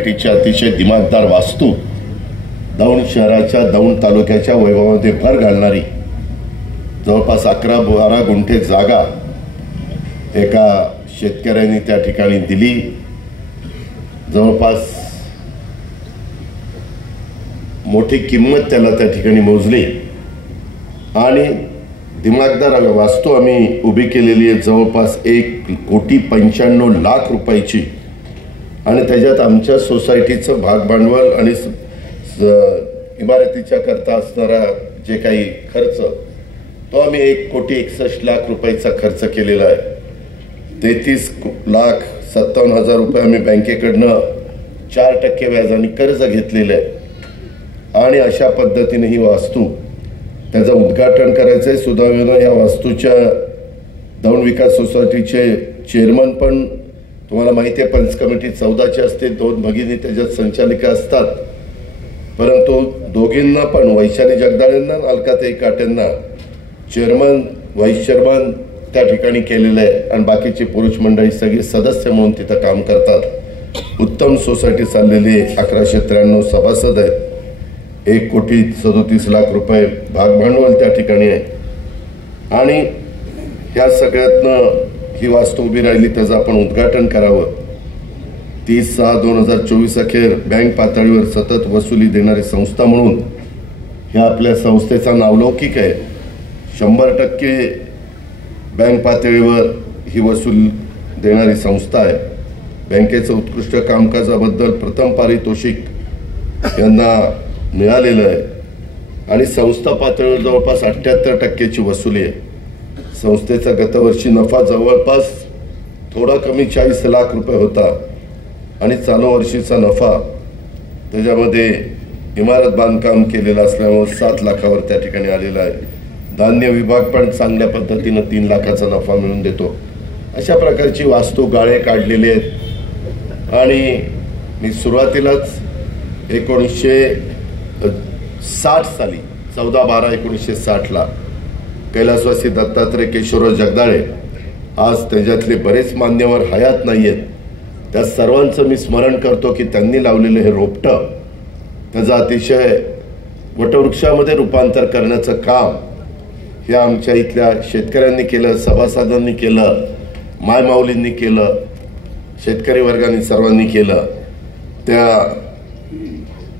अतिशय दिमागदार वास्तू दौंड शहराच्या दौंड तालुक्याच्या वैभवामध्ये भर घालणारी जवळपास 11-12 गुंठे जागा एका शेतकऱ्यांनी त्या ठिकाणी दिली। जवळपास मोठी किंमत त्याला त्या ठिकाणी मोजली आणि दिमागदार वास्तू आम्ही उभी केलेली आहे जवळपास 1,95,00,000 रुपयाची। आणि त्याच्यात आमच्या सोसायटीचं भाग भांडवल आणि इमारतीच्या करता असणारा जे काही खर्च तो आम्ही 1,61,00,000 रुपयाचा खर्च केलेला आहे। 33,57,000 रुपये आम्ही बँकेकडनं 4% व्याजाने कर्ज घेतलेलं आहे आणि अशा पद्धतीने ही वास्तू त्याचं उद्घाटन करायचं आहे। सुदैवानं या वास्तूच्या दौंड विकास सोसायटीचे चेअरमन पण तुम्हाला माहिती आहे पंच कमिटी 14ची असते, 2 भगिनी त्याच्यात संचालिका असतात, परंतु दोघींना पण वैशाली जगदाळेंना अलकाताई काटेंना चेअरमन व्हाईस चेअरमन त्या ठिकाणी केलेलं आहे आणि बाकीची पुरुष मंडळी सगळे सदस्य म्हणून तिथं काम करतात। उत्तम सोसायटी चाललेली 1193 सभासद आहेत, 1,37,00,000 रुपये भाग भांडवल त्या ठिकाणी आहे आणि ह्या सगळ्यातनं ही वास्तू उभी राहिली त्याचं आपण उद्घाटन करावं। 30/6/2024 अखेर बँक पातळीवर सतत वसुली देणारी संस्था म्हणून ह्या आपल्या संस्थेचा नावलौकिक आहे। 100% बँक पातळीवर ही वसूल देणारी संस्था आहे। बँकेचं उत्कृष्ट कामकाजाबद्दल प्रथम पारितोषिक यांना मिळालेलं आहे आणि संस्था पातळीवर जवळपास 78%ची वसुली आहे। संस्थेचा गतवर्षी नफा जवळपास थोडा कमी 40 लाख रुपये होता आणि चालू वर्षीचा नफा त्याच्यामध्ये इमारत बांधकाम केलेलं असल्यामुळे 7 लाखावर त्या ठिकाणी आलेला आहे। धान्य विभाग पण चांगल्या पद्धतीनं 3 लाखाचा नफा मिळवून देतो। अशा प्रकारची वास्तू गाळे काढलेली आहेत आणि मी सुरुवातीलाच 1960 साली 14/12/1960ला कैलासवासी दत्तात्रय केशवराव जगदाळे आज त्याच्यातले बरेच मान्यवर हयात नाही आहेत, त्या सर्वांचं मी स्मरण करतो की त्यांनी लावलेलं हे रोपटं त्याचं अतिशय वटवृक्षामध्ये रूपांतर करण्याचं काम हे आमच्या इथल्या शेतकऱ्यांनी केलं, सभासदांनी केलं, मायमाऊलींनी केलं, शेतकरी वर्गाने सर्वांनी केलं। त्या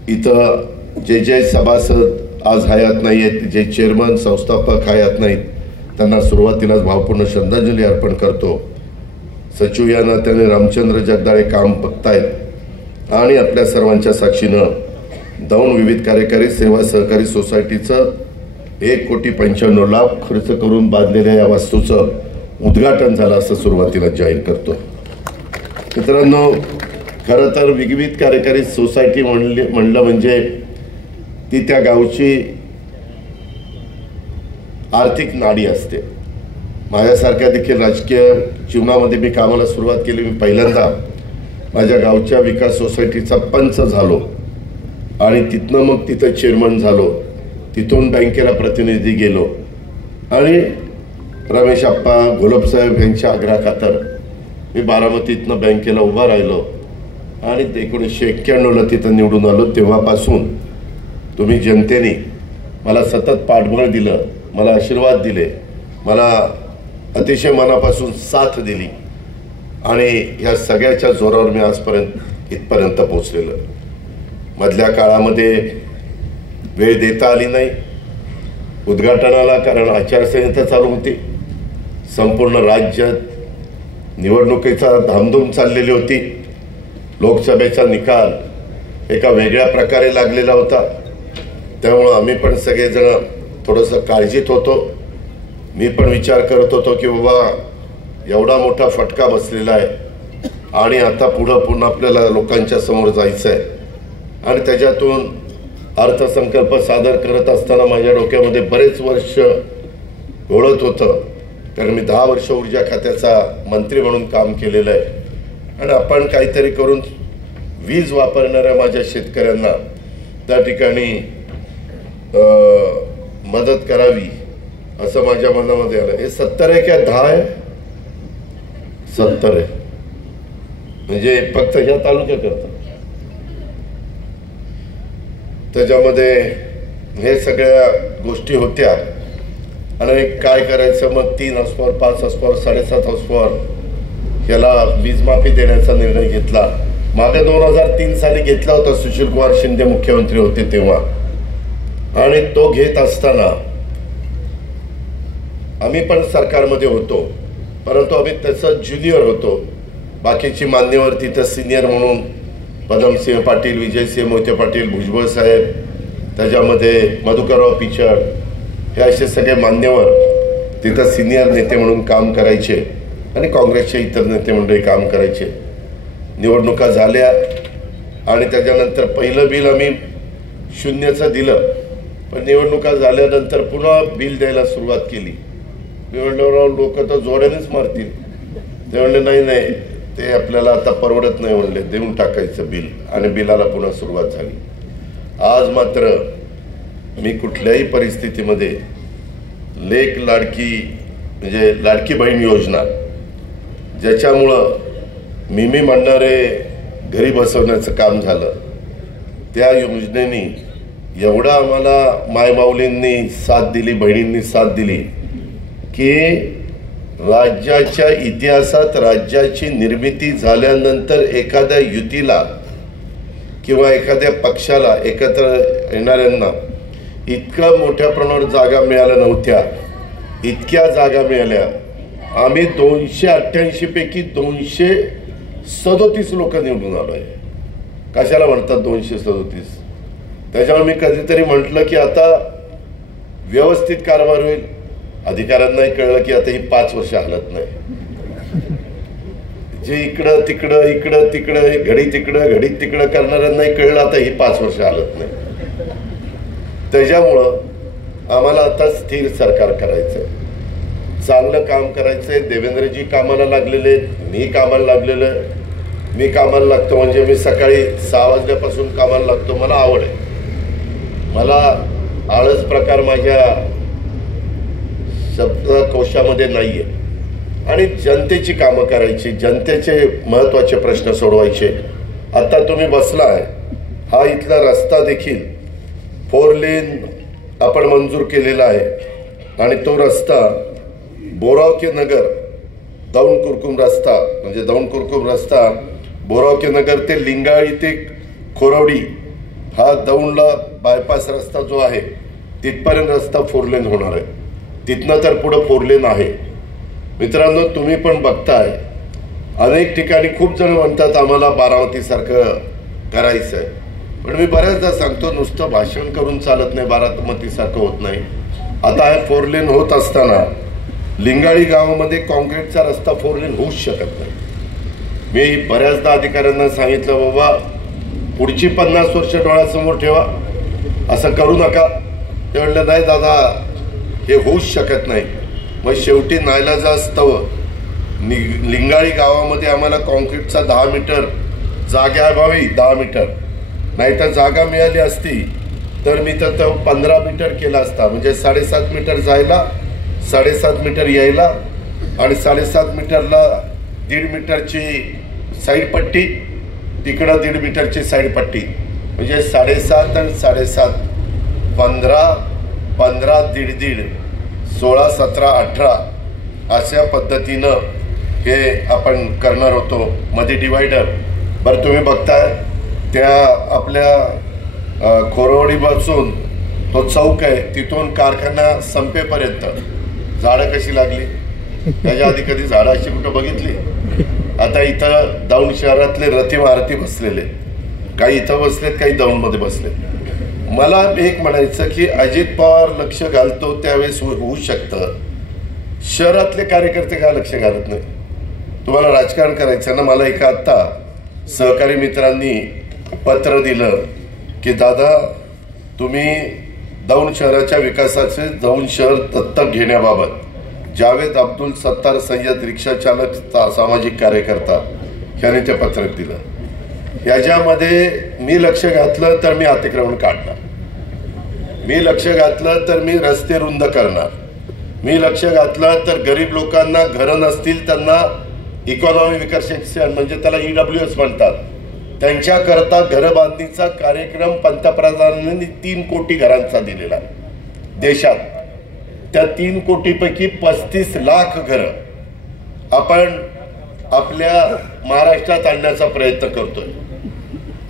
इथं जे सभासद आज हयात नाही आहेत, जे चेअरमन संस्थापक हयात नाहीत, त्यांना सुरुवातीलाच भावपूर्ण श्रद्धांजली अर्पण करतो। सचिव या नात्याने रामचंद्र जगदाळे काम बघतायत आणि आपल्या सर्वांच्या साक्षीनं दौंड विविध कार्यकारी सेवा सहकारी सोसायटीचं 1,95,00,000 खर्च करून बांधलेल्या या वास्तूचं उद्घाटन झालं असं सुरुवातीला जाहीर करतो। मित्रांनो, खरं तर विविध कार्यकारी सोसायटी म्हणलं म्हणजे ती त्या गावची आर्थिक नाडी असते। माझ्यासारख्या देखील राजकीय जीवनामध्ये मी कामाला सुरुवात केली। मी पहिल्यांदा माझ्या गावच्या विकास सोसायटीचा पंच झालो आणि तिथनं मग तिथं चेअरमन झालो, तिथून बँकेला प्रतिनिधी गेलो आणि रमेश आप्पा घोलपसाहेब यांच्या आग्रहाखातर मी बारामतीतनं बँकेला उभा राहिलो आणि 1991ला तिथं निवडून आलो। तेव्हापासून तुम्ही जनतेने मला सतत पाठबळ दिलं, मला आशीर्वाद दिले, मला अतिशय मनापासून साथ दिली आणि ह्या सगळ्याच्या जोरावर मी आजपर्यंत इथपर्यंत पोहोचलेलो। मधल्या काळामध्ये वेळ देता आली नाही उद्घाटनाला, कारण आचारसंहिता चालू होती, संपूर्ण राज्यात निवडणुकीचा धामधूम चाललेली होती, लोकसभेचा निकाल एका वेगळ्या प्रकारे लागलेला होता, त्यामुळं आम्ही पण सगळेजण थोडंसं काळजीत होतो। मी पण विचार करत होतो की बाबा एवढा मोठा फटका बसलेला आहे आणि आता पुन्हा आपल्याला लोकांच्या समोर जायचं आहे आणि त्याच्यातून अर्थसंकल्प सादर करत असताना माझ्या डोक्यामध्ये बरेच वर्ष घोळत होतं, कारण मी 10 वर्ष ऊर्जा खात्याचा मंत्री म्हणून काम केलेलं आहे आणि आपण काहीतरी करून वीज वापरणाऱ्या माझ्या शेतकऱ्यांना त्या ठिकाणी मदत करावी असं माझ्या मनामध्ये आलं। हे 70 आहे का 10 आहे? 70 आहे, म्हणजे फक्त ह्या तालुक्याकरता त्याच्यामध्ये हे सगळ्या गोष्टी होत्या आणि काय करायचं, मग 3 हॉर्सपॉवर 5 हॉर्सपॉवर 7.5 हॉर्सपॉवर याला वीज माफी देण्याचा निर्णय घेतला. मागे 2003 साली घेतला होता, सुशीलकुमार शिंदे मुख्यमंत्री होते तेव्हा. आणि तो घेत असताना आम्ही पण सरकारमध्ये होतो, परंतु आम्ही त्याचं ज्युनियर होतो. बाकीची मान्यवर तिथं सिनियर म्हणून पदमसिंह पाटील, विजयसिंह मोहिते पाटील, भुजबळ साहेब, त्याच्यामध्ये मधुकरराव पिचड, हे असे सगळे मान्यवर तिथं सिनियर नेते म्हणून काम करायचे आणि काँग्रेसचे इतर नेते मंडळी काम करायचे. निवडणुका झाल्या आणि त्याच्यानंतर पहिलं बिल आम्ही 0चं दिलं, पण निवडणुका झाल्यानंतर पुन्हा बिल द्यायला सुरुवात केली. मी म्हणलं लोक तर जोड्यानेच मारतील. ते म्हणले नाही, ते आपल्याला आता परवडत नाही म्हणले, देऊन टाकायचं बिल. आणि बिलाला पुन्हा सुरुवात झाली. आज मात्र मी कुठल्याही परिस्थितीमध्ये लेक लाडकी म्हणजे लाडकी बहीण योजना, ज्याच्यामुळं मी म्हणणारे घरी बसवण्याचं काम झालं, त्या योजनेने एवढा आम्हाला मायमाऊलींनी साथ दिली, बहिणींनी साथ दिली की राज्याच्या इतिहासात राज्याची निर्मिती झाल्यानंतर एखाद्या युतीला किंवा एखाद्या पक्षाला एकत्र येणाऱ्यांना इतक्या मोठ्या प्रमाणावर जागा मिळाल्या नव्हत्या. इतक्या जागा मिळाल्या. आम्ही 288 पैकी 237 लोक निवडून आलो आहे. कशाला म्हणतात 237? त्याच्यामुळे मी कधीतरी म्हटलं की आता व्यवस्थित कारभार होईल. अधिकाऱ्यांनाही कळलं की आता ही 5 वर्ष हलत नाही. जे इकडं तिकडं घडी तिकडं करणाऱ्यांनाही कळलं आता ही 5 वर्ष हलत नाही. त्याच्यामुळं आम्हाला आता स्थिर सरकार करायचंय, चांगलं काम करायचंय. देवेंद्रजी कामाला लागलेले, मी कामाला लागलेलो. मी कामाला लागतो म्हणजे मी सकाळी 6 वाजल्यापासून कामाला लागतो. मला आवड आहे. मला आळस प्रकार माझ्या शब्दकोशामध्ये नाहीये. आणि जनतेची कामं करायची, जनतेचे महत्वाचे प्रश्न सोडवायचे. आता तुम्ही बसलाय, हा इथला रस्ता देखील 4 लेन आपण मंजूर केलेला आहे आणि तो रस्ता बोरावके नगर दौंड कुरकुम रस्ता म्हणजे दौंड कुरकुम रस्ता बोरावके नगर ते लिंगाळी ते खोरवडी हा दौंडला बायपास रस्ता जो आहे तिथपर्यंत रस्ता 4 लेन होणार आहे. तिथनं तर पुढं 4 लेन आहे. मित्रांनो, तुम्ही पण बघताय अनेक ठिकाणी खूप जण म्हणतात आम्हाला बारामती सारखं करायचं आहे, पण मी बऱ्याचदा सांगतो नुसतं भाषण करून चालत नाही, बारामती सारखं होत नाही. आता हे 4 लेन होत असताना लिंगाळी गावामध्ये कॉन्क्रीटचा रस्ता 4 लेन होऊच शकत नाही. मी बऱ्याचदा अधिकाऱ्यांना सांगितलं बाबा पुढची 50 वर्ष डोळ्यासमोर ठेवा, असं करू नका. ते म्हणलं नाही दादा हे होऊच शकत नाही. मग शेवटी नाईलाजास्तव लिंगाळी गावामध्ये आम्हाला कॉन्क्रीटचा 10 मीटर जागा अभावी 10 मीटर, नाहीतर जागा मिळाली असती तर मी तर 15 मीटर केला असता. म्हणजे 7.5 मीटर जायला, 7.5 मीटर यायला आणि 7.5 मीटरला 1.5 मीटरची साईड पट्टी, तिकडं 1.5 मीटरची साईड पट्टी. म्हणजे 7.5 आणि 7.5 15, 1.5 16, 17, 18 अशा पद्धतीनं हे आपण करणार होतो. मध्ये डिवायडर. बरं तुम्ही बघताय त्या आपल्या खोरवडी बसून तो चौक आहे तिथून कारखाना संपेपर्यंत झाडं कशी लागली. त्याच्या आधी कधी झाडं अशी कुठं बघितली? आता इथं दौंड शहरातले रथी महारथी बसलेले, काही इथं बसलेत, काही दौंडमध्ये बसलेत. मला एक म्हणायचं की अजित पवार लक्ष घालतो त्यावेळेस होऊ शकतं, शहरातले कार्यकर्ते का लक्ष घालत नाही? तुम्हाला राजकारण करायचं ना. मला एका आत्ता सहकारी मित्रांनी पत्र दिलं की दादा तुम्ही दौंड शहराच्या विकासाचे दौंड शहर दत्तक घेण्याबाबत जावेद अब्दुल सत्तार सय्यद रिक्षा चालक सामाजिक कार्यकर्ता ह्याने ते पत्रक दिलं. याच्यामध्ये मी लक्ष घातलं तर मी अतिक्रमण काढणार, मी लक्ष घातलं तर मी रस्ते रुंद करणार, मी लक्ष घातलं तर गरीब लोकांना घरं नसतील त्यांना इकॉनॉमी विकसित म्हणजे त्याला EWS म्हणतात, त्यांच्याकरता घरबांधणीचा कार्यक्रम पंतप्रधानांनी 3 कोटी घरांचा दिलेला देशात. त्या 3 कोटीपैकी 35 लाख घरं आपण आपल्या महाराष्ट्रात आणण्याचा प्रयत्न करतोय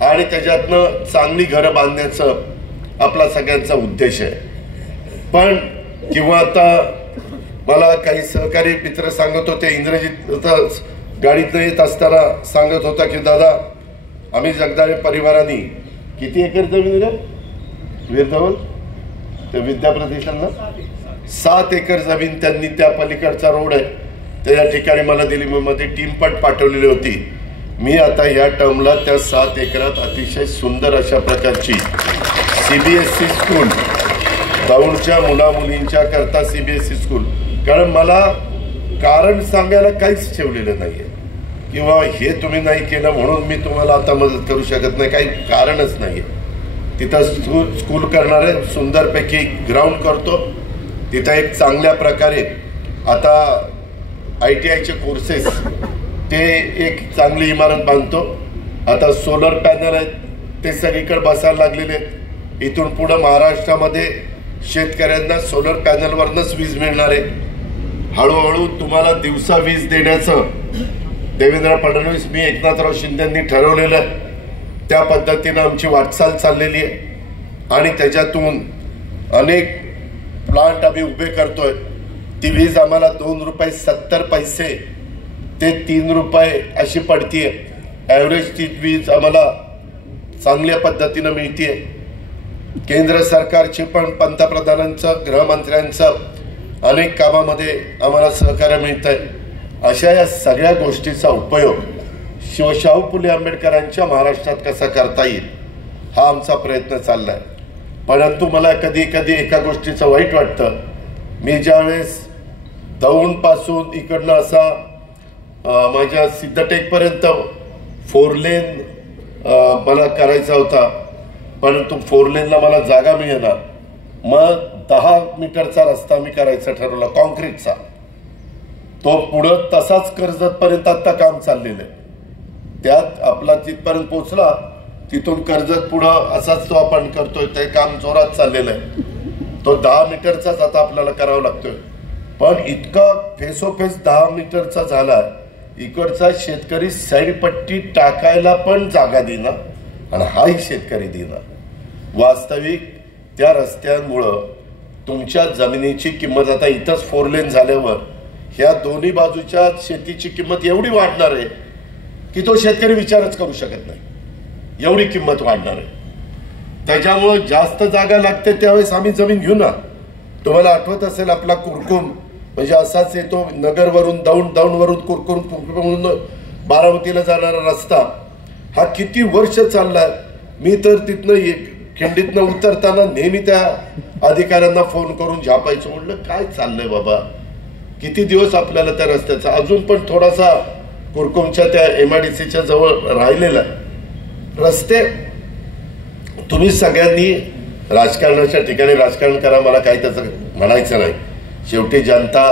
आणि त्याच्यातनं चांगली घरं बांधण्याचं आपला सगळ्यांचा उद्देश आहे. पण किंवा आता मला काही सहकारी मित्र सांगत होते, इंद्रजित गाडीतनं येत असताना सांगत होता की दादा आम्ही जगदाळे परिवाराने किती एकर जमीन आहे वीरधवल ते विद्याप्रतिष्ठानला 7 एकर जमीन त्यांनी त्या पलीकडचा रोड आहे त्या ठिकाणी मला दिली. मध्ये टीम पण पाठवलेली होती. मी आता या टर्मला त्या 7 एकरात अतिशय सुंदर अशा प्रकारची CBSE स्कूल दौंडच्या मुलामुलींच्या करता CBSE स्कूल, कारण मला कारण सांगायला काहीच ठेवलेलं नाहीये किंवा हे तुम्ही नाही केलं म्हणून मी तुम्हाला आता मदत करू शकत नाही, काही कारणच नाहीये. तिथं स्कूल करणारे सुंदरपैकी ग्राउंड करतो. तिथं एक चांगल्या प्रकारे आता ITIचे कोर्सेस ते एक चांगली इमारत बांधतो. आता सोलर पॅनल आहेत ते सगळीकडे बसायला लागलेले आहेत. इथून पुढे महाराष्ट्रामध्ये शेतकऱ्यांना सोलर पॅनलवरनच वीज मिळणार आहे. हळूहळू तुम्हाला दिवसा वीज देण्याचं देवेंद्र फडणवीस मी एकनाथराव शिंदेंनी ठरवलेलं आहे. त्या पद्धतीनं आमची वाटचाल चाललेली आहे आणि त्याच्यातून अनेक प्लांट आम्ही उभे करतोय. ती वीज आम्हाला 2 रुपये 70 पैसे ते 3 रुपये अशी पडतीये. ॲव्हरेज ती वीज आम्हाला चांगल्या पद्धतीनं मिळतीये. केंद्र सरकारची पण पंतप्रधानांचं गृहमंत्र्यांचं अनेक कामामध्ये आम्हाला सहकार्य मिळत आहे. अशा या सगळ्या गोष्टीचा उपयोग शाहू फुले आंबेडकरांच्या महाराष्ट्रात कसा करता येईल हा आमचा प्रयत्न चाललाय. परंतु मला कधी कधी एका गोष्टीचं वाईट वाटतं. मी ज्यावेळेस दौंडपासून इकडनं असा माझ्या सिद्धटेकपर्यंत 4 लेन मला करायचा होता, परंतु 4 लेनला मला जागा मिळेना. मग 10 मीटरचा रस्ता मी करायचा ठरवला कॉन्क्रीटचा. तो पुढं तसाच कर्जतपर्यंत आता काम चाललेलं आहे. त्यात आपला तिथपर्यंत पोचला, तिथून कर्जत पुढं असाच तो आपण करतोय. ते काम जोरात चाललेलं आहे. तो 10 मीटरचाच आता आपल्याला करावा लागतोय. पण इतका फेसोफेस 10 मीटरचा झाला, इकडचा शेतकरी साईड पट्टी टाकायला पण जागा देना आणि हाही शेतकरी देना. वास्तविक त्या रस्त्यांमुळं तुमच्या जमिनीची किंमत आता इथंच 4 लेन झाल्यावर ह्या दोन्ही बाजूच्या शेतीची किंमत एवढी वाढणार आहे की तो शेतकरी विचारच करू शकत नाही, एवढी किंमत वाढणार आहे. त्याच्यामुळं जास्त जागा लागते त्यावेळेस आम्ही जमीन घेऊ ना. तुम्हाला आठवत असेल आपला कुरकुम म्हणजे असाच येतो नगरवरून दौंडवरून कुरकुम बारामतीला जाणारा रस्ता हा किती वर्ष चाललाय. मी तर तिथनं खिंडीतनं उतरताना नेहमी त्या अधिकाऱ्यांना फोन करून झापायचो. म्हटलं काय चाललंय बाबा, किती दिवस आपल्याला त्या रस्त्याचा अजून पण थोडासा कुरकुमच्या त्या MIDCच्या जवळ राहिलेला आहे. रस्ते तुम्ही सगळ्यांनी राजकारणाच्या ठिकाणी राजकारण करा, मला काही त्याचं म्हणायचं नाही. शेवटी जनता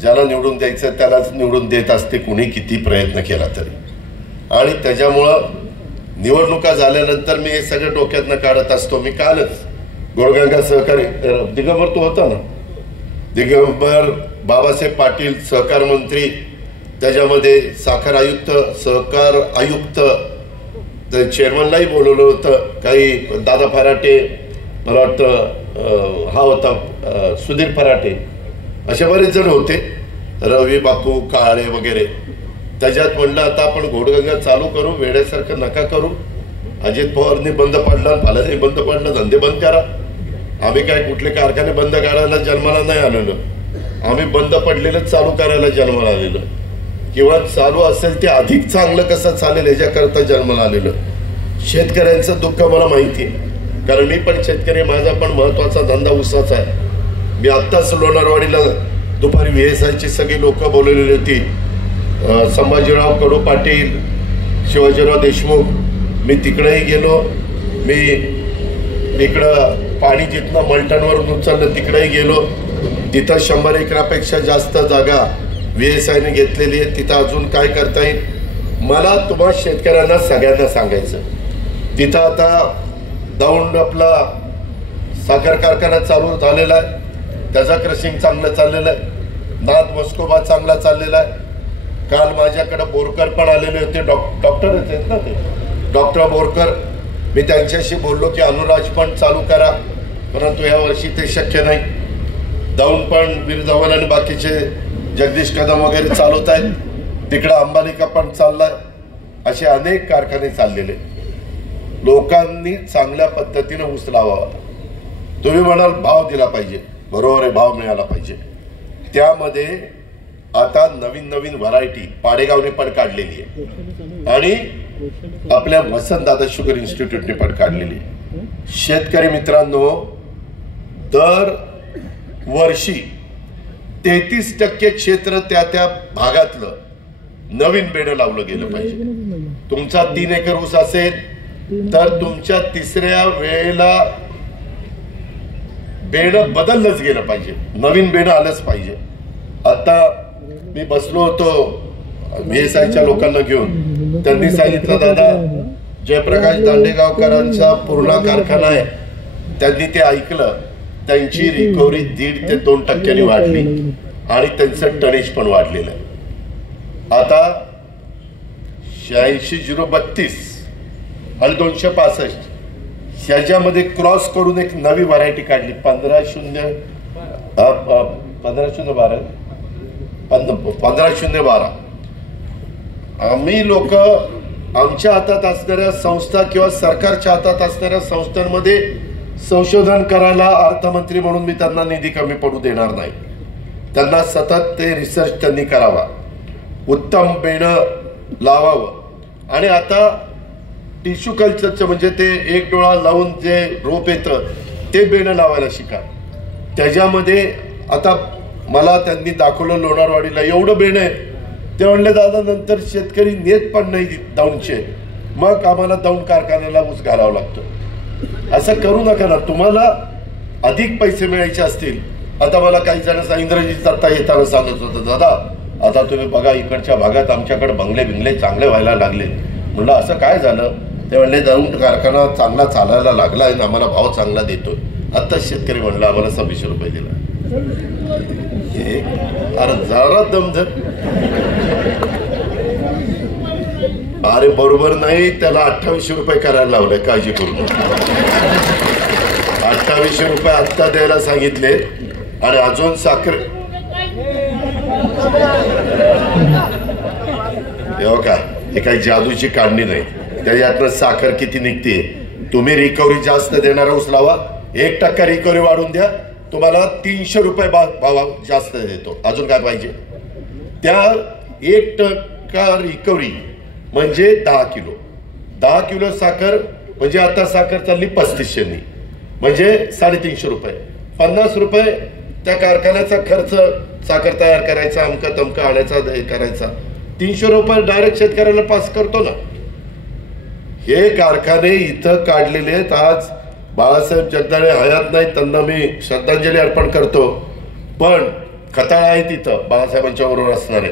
ज्याला निवडून द्यायचं त्यालाच निवडून देत असते, कुणी किती प्रयत्न केला तरी. आणि त्याच्यामुळं निवडणुका झाल्यानंतर मी हे सगळं डोक्यातनं काढत असतो. मी कालच गोळगंगा सहकारी दिगंबर तो होता ना, दिगंबर बाबासाहेब पाटील सहकार मंत्री, त्याच्यामध्ये साखर आयुक्त सहकार आयुक्त चेअरमनलाही बोलवलं होतं. काही दादा फराटे, मला वाटतं हा होता सुधीर फराटे, असे बरेच जण होते, रवी बापू काळे वगैरे. त्याच्यात म्हणलं आता आपण घोडगंगा चालू करू, वेड्यासारखं नका करू. अजित पवारने बंद पडलं, फलाने बंद पडलं, धंदे बंद करा. आम्ही काय कुठले कारखाने बंद करायला जन्माला नाही आलेलो, आम्ही बंद पडलेलं चालू करायला जन्माला आलेलो, किंवा चालू असेल ते अधिक चांगलं कसं चालेल याच्याकरता जन्माला आलेलं. शेतकऱ्यांचं दुःख मला माहिती आहे, कारण मी पण शेतकरी, माझा पण महत्वाचा धंदा ऊसाचा आहे. मी आत्ताच लोणारवाडीला दुपारी VSIची सगळी लोक बोलवलेली होती. संभाजीराव कडू पाटील, शिवाजीराव देशमुख. मी तिकडेही गेलो. मी इकडं पाणी जिथनं मलटणवरून उचललं तिकडेही गेलो. तिथं 100 एकरापेक्षा जास्त जागा VSIने घेतलेली आहे. तिथं अजून काय करता येईल मला तुम्हा शेतकऱ्यांना सगळ्यांना सांगायचं, तिथं आता दौंड आपला साखर कारखाना चालू झालेला आहे, त्याचा क्रशिंग चांगलं चाललेलं आहे, नाथ मस्कोबा चांगला चाललेला आहे. काल माझ्याकडे बोरकर पण आलेले होते, डॉक्टर आहेत ना ते, डॉक्टर बोरकर. मी त्यांच्याशी बोललो की अनुराज पण चालू करा, परंतु या वर्षी ते शक्य नाही. दौंड पण वीर धवन आणि बाकीचे जगदीश कदम वगैरे चालवत आहेत, तिकडं अंबालिका पण चाललाय. असे अनेक कारखाने चाललेले. लोकांनी चांगल्या पद्धतीने ऊस लावावा. तुम्ही म्हणाल भाव दिला पाहिजे, बरोबर आहे, भाव मिळाला पाहिजे. त्यामध्ये आता नवीन नवीन व्हरायटी पाडेगावने पण काढलेली आहे आणि आपल्या वसंतदादा शुगर इन्स्टिट्यूटने पण काढलेली आहे. शेतकरी मित्रांनो, दर वर्षी 33% क्षेत्र त्या भागातलं नवीन बेडं लावलं गेलं पाहिजे. तुमचा 3 एकर ऊस असेल तर तुमच्या तिसऱ्या वेळेला बेडं बदललंच गेलं पाहिजे, नवीन बेडं आलंच पाहिजे. आता मी बसलो होतो VSIच्या लोकांना घेऊन, त्यांनी सांगितलं दादा जयप्रकाश दांडेगावकरांचा पूर्ण कारखाना आहे, त्यांनी ते ऐकलं, त्यांची रिकव्हरी 1.5 ते 2% वाढली आणि त्यांचं टनेज पण वाढलेलं आहे. आता 86-032 आणि 265 ह्याच्यामध्ये क्रॉस करून एक नवी व्हरायटी काढली, 15-0-12. आम्ही लोक आमच्या हातात असणाऱ्या संस्था किंवा सरकारच्या हातात असणाऱ्या संस्थांमध्ये संशोधन करायला अर्थमंत्री म्हणून मी त्यांना निधी कमी पडू देणार नाही. त्यांना सतत ते रिसर्च त्यांनी करावा, उत्तम बेणं लावावं. आणि आता टिश्यू कल्चरचं म्हणजे ते एक डोळा लावून जे रोप येतं ते बेणं लावायला शिका. त्याच्यामध्ये आता मला त्यांनी दाखवलं लोणारवाडीला एवढं बेणं आहे. ते म्हणले दादा नंतर शेतकरी नेत पण नाही दौंडचे, मग आम्हाला दौंड कारखान्याला ऊस घालावा लागतो. असं करू नका ना. तुम्हाला अधिक पैसे मिळायचे असतील, आता मला काही जण इंद्रजीत दत्ता येताना सांगत होतं, दादा आता तुम्ही बघा इकडच्या भागात आमच्याकडे बंगले बिंगले चांगले व्हायला लागले. म्हणलं असं काय झालं? ते म्हणले दौंड कारखाना चांगला चालायला लागला आहे, आम्हाला भाव चांगला देतोय. आता शेतकरी म्हणला आम्हाला 2600 रुपये दिला. अरे जरा दमधर, अरे बरोबर नाही, त्याला 2800 रुपये करायला लावले, काळजी करू नका. 2800 रुपये आत्ता द्यायला सांगितले आणि अजून साखर का हे काही जादूची काढणी नाही. त्याच्यातनं साखर किती निघते. तुम्ही रिकव्हरी जास्त देणारा ऊस लावा, 1% रिकव्हरी वाढून द्या, तुम्हाला 300 रुपये भाव जास्त देतो. अजून काय पाहिजे? त्या 1% रिकव्हरी म्हणजे 10 किलो. 10 किलो साखर म्हणजे आता साखर चालली 3500 म्हणजे 350 रुपये. 50 रुपये त्या कारखान्याचा खर्च, साखर तयार करायचा, अमका तमका आणायचा करायचा. 300 रुपये डायरेक्ट शेतकऱ्याला पास करतो ना. हे कारखाने इथं काढलेले आहेत. आज बाळासाहेब जगदाळे हयात नाही, त्यांना मी श्रद्धांजली अर्पण करतो, पण खताळ आहे तिथं बाळासाहेबांच्या बरोबर असणारे,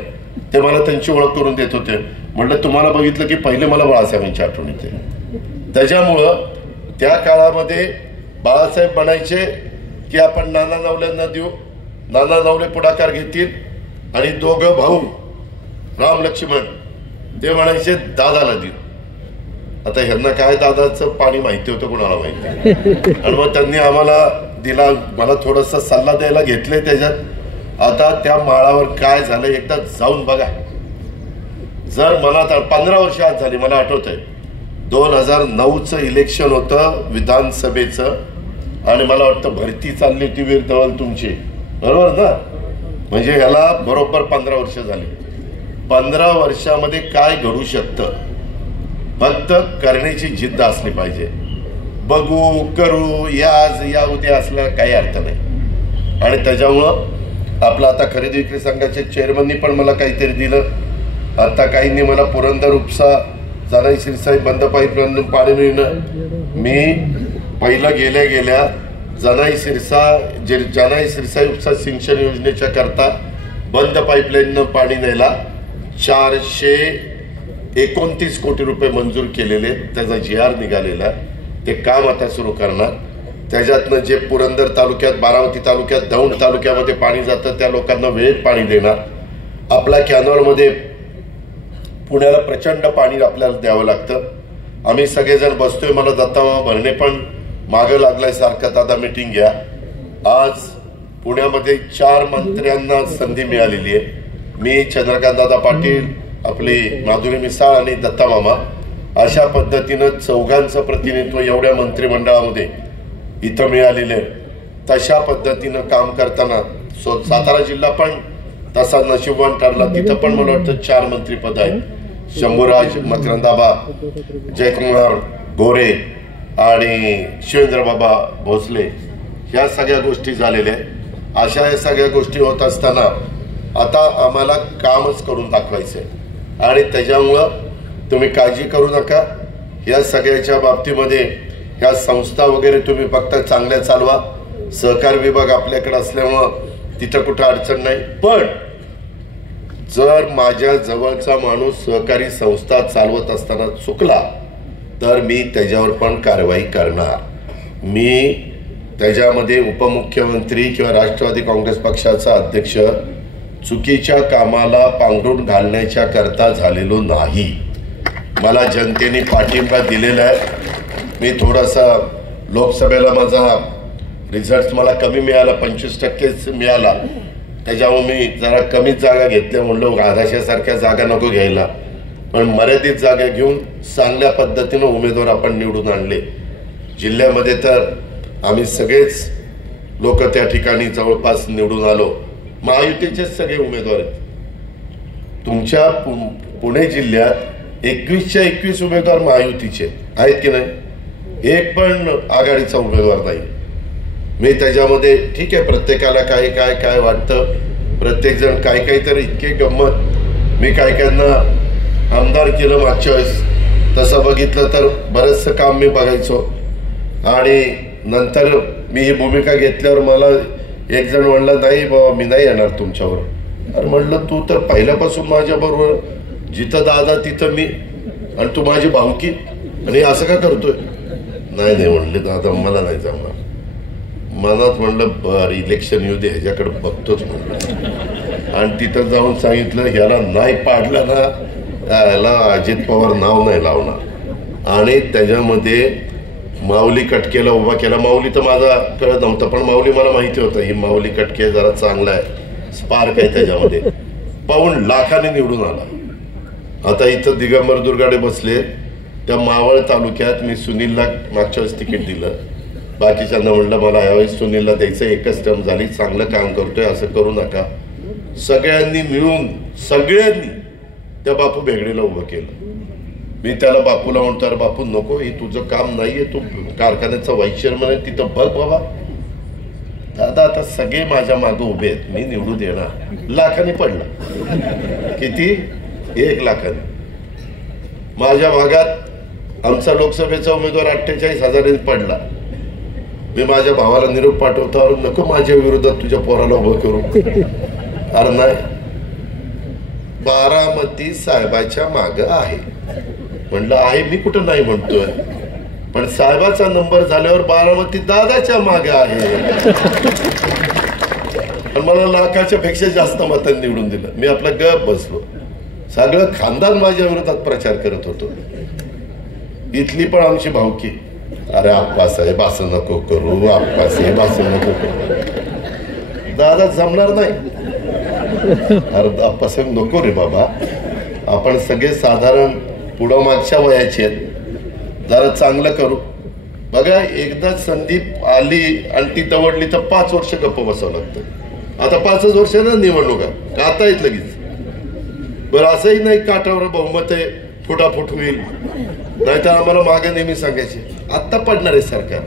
ते मला त्यांची ओळख करून देत होते. म्हटलं तुम्हाला बघितलं की पहिले मला बाळासाहेबांची आठवण येते. त्याच्यामुळं त्या काळामध्ये बाळासाहेब म्हणायचे की आपण नाना नवल्यांना देऊ, नाना नवले पुढाकार घेतील आणि दोघं भाऊ राम लक्ष्मण ते म्हणायचे दादाला देऊ. आता ह्यांना काय दादाचं पाणी माहिती होतं कोणाला माहिती, आणि मग त्यांनी आम्हाला दिला. मला थोडंसं सल्ला द्यायला घेतले त्याच्यात. आता त्या माळावर काय झालं एकदा जाऊन बघा. जर मला 15 वर्ष आज झाली, मला आठवतंय 2009चं इलेक्शन होतं विधानसभेचं, आणि मला वाटतं भरती चालली होती वीर धवन तुमची, बरोबर ना? म्हणजे ह्याला बरोबर 15 वर्ष झाली. 15 वर्षामध्ये काय घडू शकतं? फक्त करण्याची जिद्द असली पाहिजे. बघू करू या उद्या असला काही अर्थ नाही. आणि त्याच्यामुळं आपलं आता खरेदी विक्री संघाचे चेअरमननी पण मला काहीतरी दिलं. आता काहींनी मला पुरंदर उपसा जनाई शिरसाई बंद पाईपलाईन पाणी मिळणं. मी पहिलं गेल्या जनाई शिरसाई उपसा सिंचन योजनेच्या करता बंद पाईपलाईननं पाणी न्यायला 29 कोटी रुपये मंजूर केलेले, त्याचा GR निघालेला, ते काम आता सुरू करणार. त्याच्यातनं जे पुरंदर तालुक्यात, बारामती तालुक्यात, दौंड तालुक्यामध्ये पाणी जातं त्या लोकांना वेळेत पाणी देणार. आपल्या कॅनॉलमध्ये पुण्याला प्रचंड पाणी आपल्याला द्यावं लागतं. आम्ही सगळेजण बसतोय, मला दत्तामामा भरणे पण मागं लागलाय सारखं, दादा मीटिंग घ्या. आज पुण्यामध्ये 4 मंत्र्यांना संधी मिळालेली आहे. मी, चंद्रकांत दादा पाटील, आपली माधुरी मिसाळ आणि दत्तामामा, अशा पद्धतीनं 4घांचं प्रतिनिधित्व एवढ्या मंत्रिमंडळामध्ये इथं मिळालेलं आहे. तशा पद्धतीनं काम करताना सातारा जिल्हा पण तसा नशीबवान ठरला. तिथं पण मला वाटतं 4 मंत्रिपद आहेत. शंभूराज, मकरंदाबा, जयकुमार गोरे आणि शिवेंद्रबाबा भोसले, ह्या सगळ्या गोष्टी झालेल्या आहेत. अशा या सगळ्या गोष्टी होत असताना आता आम्हाला कामच करून दाखवायचं आहे आणि त्याच्यामुळं तुम्ही काळजी करू नका. या सगळ्याच्या बाबतीमध्ये ह्या संस्था वगैरे तुम्ही फक्त चांगल्या चालवा. सहकार विभाग आपल्याकडे असल्यामुळं तिथं कुठं अडचण नाही. पण जर माझ्या जवळचा माणूस सहकारी संस्था चालवत असताना चुकला तर मी त्याच्यावर पण कारवाई करणार. मी त्याच्यामध्ये उपमुख्यमंत्री किंवा राष्ट्रवादी काँग्रेस पक्षाचा अध्यक्ष चुकीच्या कामाला पांघरून घालण्याच्या करता झालेलो नाही. मला जनतेने पाठिंबा दिलेला आहे. मी थोडासा लोकसभेला माझा रिझल्ट मला कमी मिळाला, 25% मिळाला. त्याच्यामुळे मी जरा कमीच जागा घेतल्या. म्हणलं आधाशासारख्या जागा नको घ्यायला, पण मर्यादित जागा घेऊन चांगल्या पद्धतीनं उमेदवार आपण निवडून आणले. जिल्ह्यामध्ये तर आम्ही सगळेच लोक त्या ठिकाणी जवळपास निवडून आलो. महायुतीचेच सगळे उमेदवार आहेत. तुमच्या पुणे जिल्ह्यात 21च्या 21 उमेदवार महायुतीचे आहेत की नाही? एक पण आघाडीचा उमेदवार नाही. मी त्याच्यामध्ये ठीक आहे, प्रत्येकाला काय काय काय वाटतं, प्रत्येक जण काय काय, तर इतके गंमत. मी काय कायना आमदार केलं मागच्या वेळेस, तसं बघितलं तर बरंचसं काम मी बघायचो. आणि नंतर मी ही भूमिका घेतल्यावर मला एक जण म्हणला, नाही बाबा मी नाही येणार तुमच्यावर. अरे म्हटलं, तू तर पहिल्यापासून माझ्या बरोबर, जिथं दादा तिथं मी, आणि तू माझी भावकी, आणि असं का करतोय? नाही नाही म्हणले दादा, मला नाही जमणार. मनात म्हणलं बर इलेक्शन येऊ दे, ह्याच्याकडे बघतोच म्हणलं. आणि तिथं जाऊन सांगितलं, ह्याला नाही पाडलं ना, ह्याला अजित पवार नाव नाही लावणार. आणि त्याच्यामध्ये माऊली कटकेला उभा केला. माऊली तर माझा कळत नव्हतं, पण माऊली मला माहिती होतं, ही माऊली कटके जरा चांगला आहे, स्पार्क आहे त्याच्यामध्ये. 5 लाखाने निवडून आला. आता इथं दिगंबर दुर्गाडे बसले. त्या मावळ तालुक्यात मी सुनीलला मागच्या वेळेस तिकीट दिलं. बाकीच्यांना म्हणलं मला यावेळेस सुनीलला द्यायचं, एकच टर्म झाली, चांगलं काम करतोय, असं करू नका. सगळ्यांनी मिळून सगळ्यांनी त्या बापू भेगडेला उभं केलं. मी त्याला बापूला म्हणतो, अरे बापू नको, हे तुझं काम नाहीये, तू कारखान्याचा व्हाईस चेअरमन आहे, तिथं बघ बाबा. दादा आता सगळे माझ्या मागं उभे आहेत, मी निवडून देणार. लाखाने पडला. किती? 1 लाखाने. माझ्या भागात आमचा लोकसभेचा उमेदवार 48,000 पडला. मी माझ्या भावाला निरोप पाठवतो, अरे नको माझ्या विरोधात तुझ्या पोराला उभं करू. अरे नाही, बारामती साहेबाच्या माग आहे. म्हणलं आहे, मी कुठं नाही म्हणतोय, पण साहेबाचा नंबर झाल्यावर बारामती दादाच्या मागे आहे. मला लाखाच्या पेक्षा जास्त मतांनी निवडून दिलं. मी आपला गप बसलो. सगळं खानदान माझ्या विरोधात प्रचार करत होतो. इथली पण आमची भावकी, अरे आप्पासाहेब असं नको करू, आप्पासाहेब असं नको करू. दादा जमणार नाही. अरे आप्पासाहेब नको रे बाबा, आपण सगळे साधारण पुढं मागच्या वयाचे आहेत, जरा चांगलं करू. बघा, एकदा संदीप आली आणि ती दवडली तर 5 वर्ष गप्प बसावं लागतं. आता 5च वर्षानं निवडणुका का आता येत लगेच? बरं असंही नाही काठावर बहुमत आहे, फुटाफूट होईल. नाहीतर आम्हाला मागे नेहमी सांगायचे, आत्ता पडणार आहे सरकार,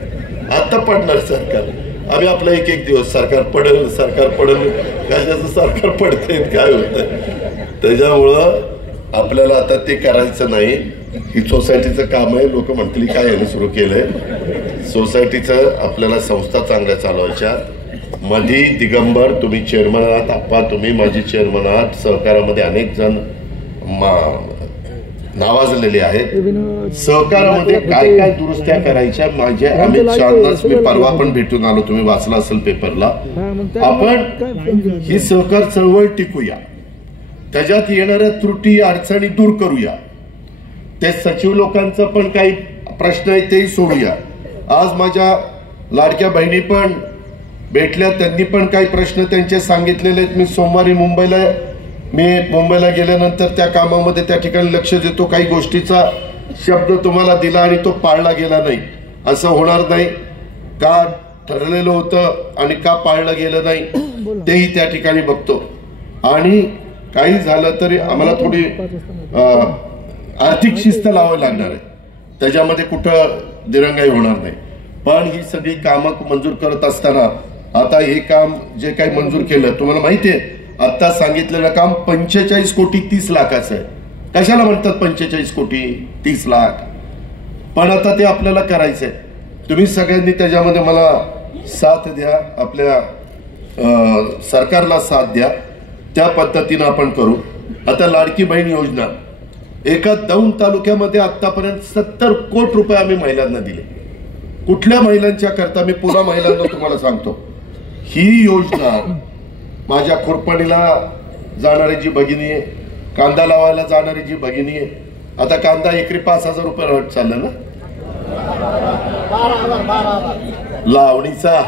आत्ता पडणार सरकार. आम्ही आपलं एक दिवस सरकार पडेल, सरकार पडेल, कशाचं सरकार पडतंय काय होतंय. त्याच्यामुळं आपल्याला आता ते करायचं नाही. ही सोसायटीचं काम आहे. लोक म्हणतील काय याने सुरू केलंय. सोसायटीचं आपल्याला संस्था चांगल्या चालवायच्या. मधी दिगंबर तुम्ही चेअरमन आहात, आप्पा तुम्ही माझी चेअरमन आहात. सहकारामध्ये अनेक जण नावाजलेले आहेत. सहकारामध्ये काय काय दुरुस्त्या करायच्या माझ्या अमित शहानाच मी परवा पण भेटून आलो, तुम्ही वाचला असेल पेपरला. आपण ही सहकार चळवळ टिकूया, त्याच्यात येणाऱ्या त्रुटी अडचणी दूर करूया, ते सचिव लोकांचं पण काही प्रश्न आहे तेही सोडूया. आज माझ्या लाडक्या बहिणी पण भेटल्या, त्यांनी पण काही प्रश्न त्यांचे सांगितलेले आहेत. मी सोमवारी मुंबईला गेल्यानंतर त्या कामामध्ये त्या ठिकाणी लक्ष देतो. काही गोष्टीचा शब्द तुम्हाला दिला आणि तो पाळला गेला नाही, असं होणार नाही. का ठरलेलं होतं आणि का पाळलं गेलं नाही तेही त्या ठिकाणी बघतो. आणि काही झालं तरी आम्हाला थोडी आर्थिक शिस्त लावावी लागणार आहे, त्याच्यामध्ये कुठं दिरंगाई होणार नाही. पण ही सगळी कामं मंजूर करत असताना आता हे काम जे काही मंजूर केलं, तुम्हाला माहिती आहे आता सांगितलेलं काम 45 कोटी 30 लाखाचं आहे. कशाला म्हणतात 45 कोटी 30 लाख? पण आता ते आपल्याला करायचंय. तुम्ही सगळ्यांनी त्याच्यामध्ये मला साथ द्या, आपल्या सरकारला साथ द्या, त्या पद्धतीनं आपण करू. आता लाडकी बहीण योजना एका दौंड तालुक्यामध्ये आतापर्यंत 70 कोटी रुपये आम्ही महिलांना दिले. कुठल्या महिलांच्या करता? मी पुन्हा महिलांना तुम्हाला सांगतो, ही योजना माझ्या खुरपणीला जाणारी जी भगिनी आहे, कांदा लावायला जाणारी जी भगिनी आहे, आता कांदा एकरी 5,000 रुपये रेट चाललं ना, लावणीचा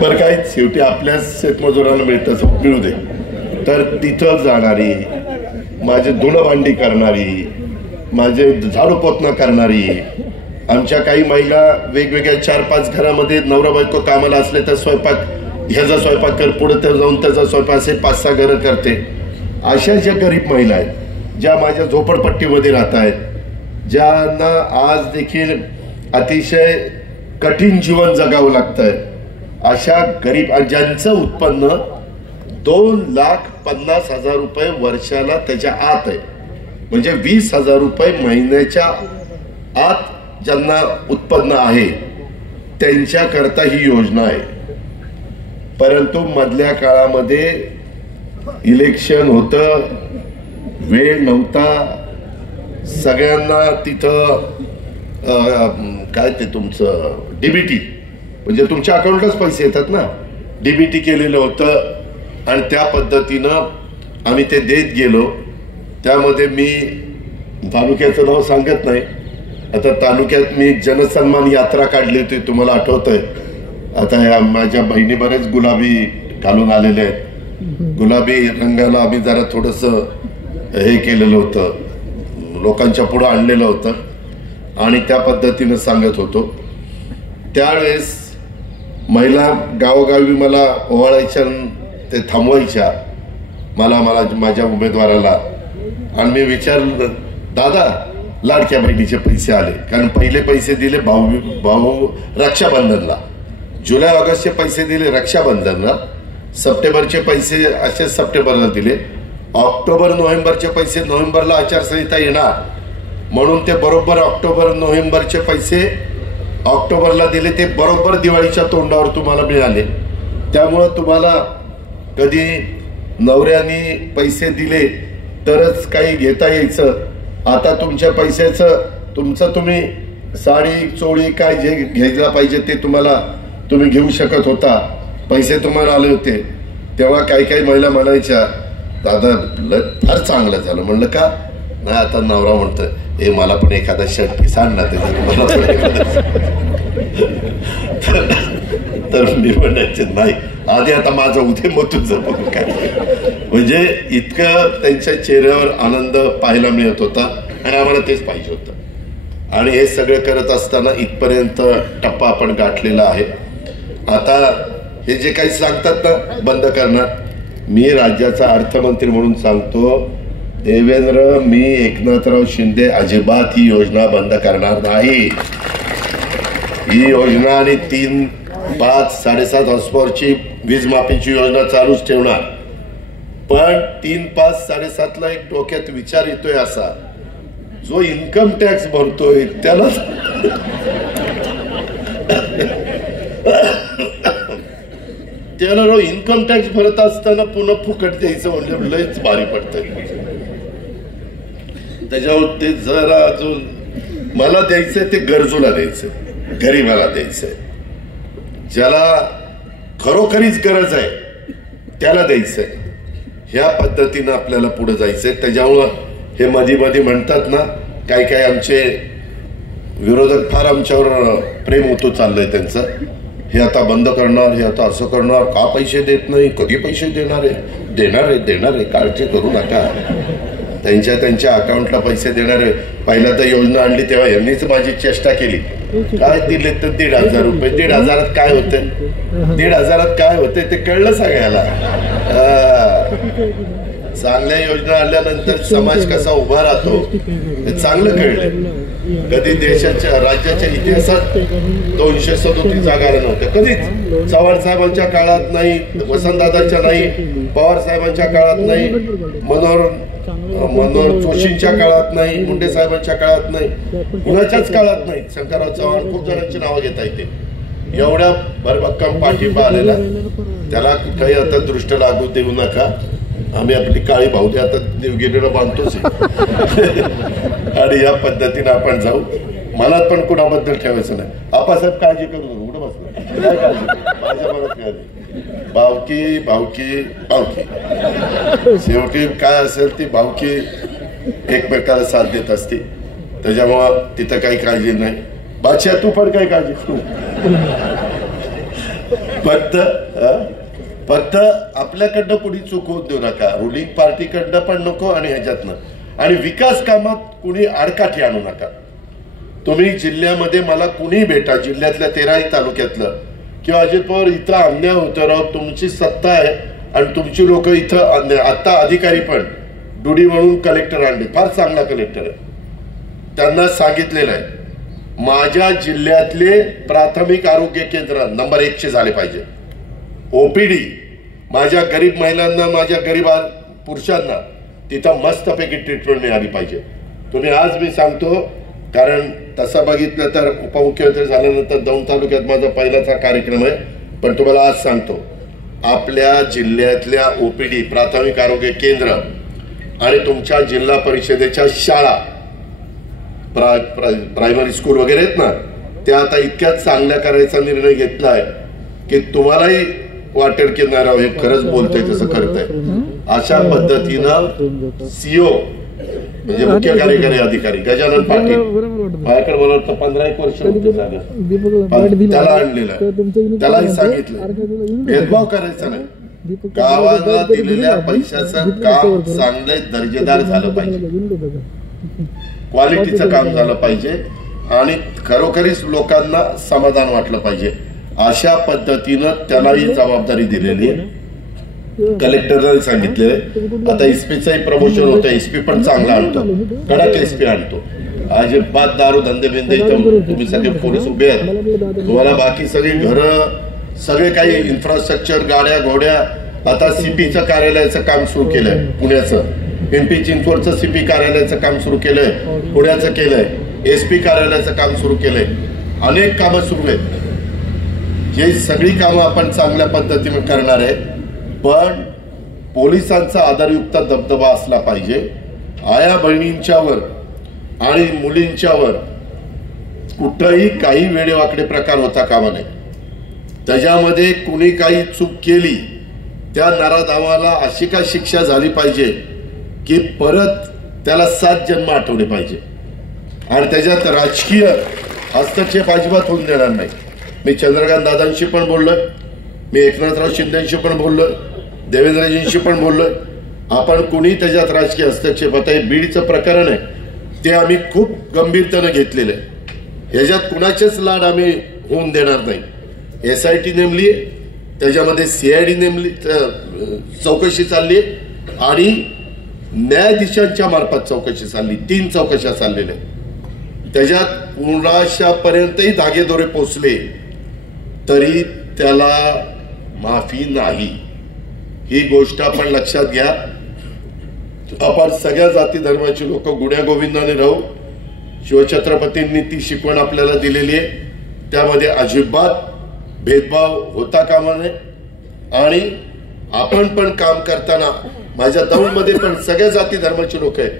बरं काय, शेवटी आपल्या शेतमजुरांना मिळतं, मिळू दे. तर तिथं जाणारी, माझे धुणं भांडी करणारी, माझे झाडू पोतना करणारी, आमच्या काही महिला वेगवेगळ्या 4-5 घरामध्ये नवरा बायको कामाला असले तर स्वयंपाक, ह्याचा स्वयंपाक कर, पुढे तर जाऊन त्याचा स्वयंपाक, असे 5-6 घरं करते. अशा ज्या गरीब महिला आहेत, ज्या माझ्या झोपडपट्टीमध्ये राहत आहेत, ज्यांना आज देखील अतिशय कठीण जीवन जगावं लागतंय, अशा गरीब ज्यांचं उत्पन्न 2,50,000 रुपये वर्षाला त्याच्या आत आहे, म्हणजे 20,000 रुपये महिन्याच्या आत ज्यांना उत्पन्न आहे त्यांच्याकरता ही योजना आहे. परंतु मधल्या काळामध्ये इलेक्शन होतं, वेळ नव्हता, सगळ्यांना तिथं काय ते तुमचं डीबीटी म्हणजे तुमच्या अकाउंटलाच पैसे येतात ना, डीबीटी केलेलं होतं आणि त्या पद्धतीनं आम्ही ते देत गेलो. त्यामध्ये मी तालुक्याचं नाव सांगत नाही, आता तालुक्यात मी जनसन्मान यात्रा काढली होती, तुम्हाला आठवतंय. आता या माझ्या बहिणी बरेच गुलाबी घालून आलेले आहेत, गुलाबी रंगाला आम्ही जरा थोडंसं हे केलेलं होतं, लोकांच्या पुढं आणलेलं होतं आणि त्या पद्धतीनं सांगत होतो. त्यावेळेस महिला गावोगावी मला ओवाळायच्या, ते थांबवायच्या मला माझ्या उमेदवाराला. आणि मी विचारलं, दादा लाडक्या बहिणीचे पैसे आले? कारण पहिले पैसे दिले भाऊ रक्षाबंधनला, जुलै ऑगस्टचे पैसे दिले रक्षाबंधनला, सप्टेंबरचे पैसे असे सप्टेंबरला दिले, ऑक्टोबर नोव्हेंबरचे पैसे नोव्हेंबरला आचारसंहिता येणार म्हणून ते बरोबर ऑक्टोबर नोव्हेंबरचे पैसे ऑक्टोबरला दिले, ते बरोबर दिवाळीच्या तोंडावर तुम्हाला मिळाले. त्यामुळं तुम्हाला कधी नवऱ्याने पैसे दिले तरच काही घेता यायचं. आता तुमच्या पैशाचं तुमचं तुम्ही साडी चोळी काय जे घ्यायला पाहिजे ते तुम्ही घेऊ शकत होता, पैसे तुम्हाला आले होते. तेव्हा काही काही महिला म्हणायच्या, दादा फार चांगलं झालं. म्हणलं का? नाही, आता नवरा म्हणतोय, हे मला पण एखादा शर्ट पीस आण ना, तर मी म्हणायचे नाही, आधी आता माझं उद्या मग तुझं बघू काय. म्हणजे इतकं त्यांच्या चेहऱ्यावर आनंद पाहायला मिळत होता आणि आम्हाला तेच पाहिजे होतं. आणि हे सगळं करत असताना इथपर्यंत टप्पा आपण गाठलेला आहे. आता हे जे काही सांगतात ना बंद करणार, मी राज्याचा अर्थमंत्री म्हणून सांगतो, देवेंद्र, मी एकनाथराव शिंदे अजिबात ही योजना बंद करणार नाही. ही योजना आणि 3, 5, 7.5 हॉर्सपॉवरची वीज माफीची योजना चालूच ठेवणार. पण 3, 5, 7.5ला एक डोक्यात विचार येतोय असा, जो इन्कम टॅक्स भरतोय त्याला त्याला इन्कम टॅक्स भरत असताना पुन्हा फुकट द्यायचं म्हणजे लयच भारी पडतंय. त्याच्यावर ते जरा अजून मला द्यायचंय ते गरजूला द्यायचंय, गरीबाला द्यायचंय, ज्याला खरोखरीच गरज आहे त्याला द्यायचंय. ह्या पद्धतीनं आपल्याला पुढे जायचंय. त्याच्यामुळं हे मध्ये मध्ये म्हणतात ना, काय काय आमचे विरोधक फार आमच्यावर प्रेम होतो चाललंय त्यांचं, हे आता बंद करणार, हे आता असं करणार, का पैसे देत नाही, कधी पैसे देणार आहे, देणार आहे, काळजी करू नका. त्यांच्या अकाउंटला पैसे देणारे. पहिला तर योजना आणली तेव्हा यांनीच माझी चेष्टा केली. काय दिले तर 1,500 रुपये. 1,500 काय होते, 1,500 काय होते ते कळलं सगळ्याला. चांगल्या योजना आल्यानंतर समाज कसा उभा राहतो हे चांगलं कळलं. कधी देशाच्या राज्याच्या इतिहासात 237 जागा नव्हत्या कधीच. चव्हाण साहेबांच्या काळात नाही, वसंतदादांच्या नाही, पवार साहेबांच्या काळात नाही, मनोहर जोशींच्या काळात नाही, मुंडे साहेबांच्या काळात नाही, कुणाच्याच काळात नाही. शंकरराव चव्हाण खूप जणांची नावं घेता येते. एवढ्या भरभक्कम पाठिंबा आलेला, त्याला कुठेही आता दृष्ट लागू देऊ नका. आम्ही आपली काळी भावली आता देवगिरीला बांधतोच आणि या पद्धतीने आपण जाऊ. मनात पण कुणाबद्दल ठेवायचं नाही. आपासाहेब काळजी करू नका, कुठं बसलं माझ्या बरोबर. भावकी भावकी भावकी, शेवटी काय असेल ती भावकी एकमेकाला साथ देत असते. त्याच्यामुळं तिथं काही काळजी नाही. बादशाह तू पण काही काळजी करू. फक्त आपल्याकडनं कुणी चूक होत देऊ नका. रुलिंग पार्टीकडनं पण नको आणि ह्याच्यातनं. आणि विकास कामात कुणी आडकाठी आणू नका. तुम्ही जिल्ह्यामध्ये मला कुणी भेटा, जिल्ह्यातल्या 13 तालुक्यातलं, किंवा अजित पवार इथं अन्याय होतं राव, तुमची सत्ता आहे आणि तुमची लोक इथं आता अधिकारी पण डुडी म्हणून कलेक्टर आणले, फार चांगला कलेक्टर आहे. त्यांना सांगितलेलं आहे माझ्या जिल्ह्यातले प्राथमिक आरोग्य केंद्र नंबर 1 झाले पाहिजे. ओपीडी माझ्या गरीब महिलांना, माझ्या गरीब पुरुषांना तिथं मस्तपैकी ट्रीटमेंट मिळाली पाहिजे. तुम्ही आज मी सांगतो, कारण तसं बघितलं तर उपमुख्यमंत्री झाल्यानंतर दौंड तालुक्यात माझा पहिलाचा कार्यक्रम आहे. पण तुम्हाला आज सांगतो, आपल्या जिल्ह्यातल्या ओपीडी प्राथमिक आरोग्य केंद्र आणि तुमच्या जिल्हा परिषदेच्या शाळा, प्रायमरी स्कूल वगैरे आहेत ना, त्या आता इतक्या चांगल्या करायचा निर्णय घेतला आहे की तुम्हालाही वाटेल की नाही राव हे खरंच बोलतंय तसं करतंय. अशा पद्धतीनं सीओ म्हणजे मुख्य कार्यकारी अधिकारी गजानन पाटील माझ्याकडे मला वाटतं 15-1 वर्ष त्याला आणलेलं आहे. त्यालाही सांगितलं भेदभाव करायचा नाही. गावाला दिलेल्या पैशाचं काम चांगलं दर्जेदार झालं पाहिजे, क्वालिटीचं काम झालं पाहिजे आणि खरोखरीच लोकांना समाधान वाटलं पाहिजे. अशा पद्धतीनं त्यालाही जबाबदारी दिलेली आहे. कलेक्टरला सांगितले आता एसपीचंही प्रमोशन होतं, एसपी पण चांगला आणतो, कडक एसपी आणतो. अजिबात दारू धंदे बिंदे इथं तुम्ही सगळे पोलीस उभे आहेत, तुम्हाला बाकी सगळी घरं सगळे काही इन्फ्रास्ट्रक्चर, गाड्या घोड्या. आता सीपीचं कार्यालयाचं काम सुरू केलंय पुण्याचं, पिंपरी चिंचवडचं सीपी कार्यालयाचं काम सुरू केलंय, पुण्याचं केलंय, एसपी कार्यालयाचं काम सुरू केलंय, अनेक कामं सुरू आहेत. ही सगळी कामं आपण चांगल्या पद्धतीने करणार आहे. पण पोलिसांचा आधारयुक्त दबदबा असला पाहिजे. आया बहिणींच्यावर आणि मुलींच्यावर कुठंही काही वेडेवाकडे प्रकार होता कामा नये. त्याच्यामध्ये कुणी काही चूक केली त्या नराधावाला अशी का शिक्षा झाली पाहिजे की परत त्याला 7 जन्म आठवले पाहिजे. आणि त्याच्यात राजकीय हस्तक्षेप अजिबात होऊन देणार नाही. मी चंद्रकांत दादांशी पण बोललोय, मी एकनाथराव शिंदेशी पण बोललोय, देवेंद्रजींशी पण बोललोय. आपण कुणी त्याच्यात राजकीय हस्तक्षेप, आता हे बीडचं प्रकरण आहे ते आम्ही खूप गंभीरतेने घेतलेलं आहे. ह्याच्यात कुणाचेच लाड आम्ही होऊन देणार नाही. SIT नेमली, त्याच्यामध्ये CID नेमली, चौकशी चालली आणि न्यायाधीशांच्या मार्फत चौकशी चालली. 3 चौकशा चाललेल्या. त्याच्यात कुणाशापर्यंतही धागेदोरे पोचले तरी त्याला माफी नाही. ही गोष्ट आपण लक्षात घ्या. आपण सगळ्या जाती धर्माची लोक गुण्या गोविंदाने राहू. शिवछत्रपतींनी ती शिकवण आपल्याला दिलेली आहे. त्यामध्ये अजिबात भेदभाव होता कामा नये. आणि आपण पण काम करताना माझ्या दौंडमध्ये पण सगळ्या जाती धर्माची लोक आहेत.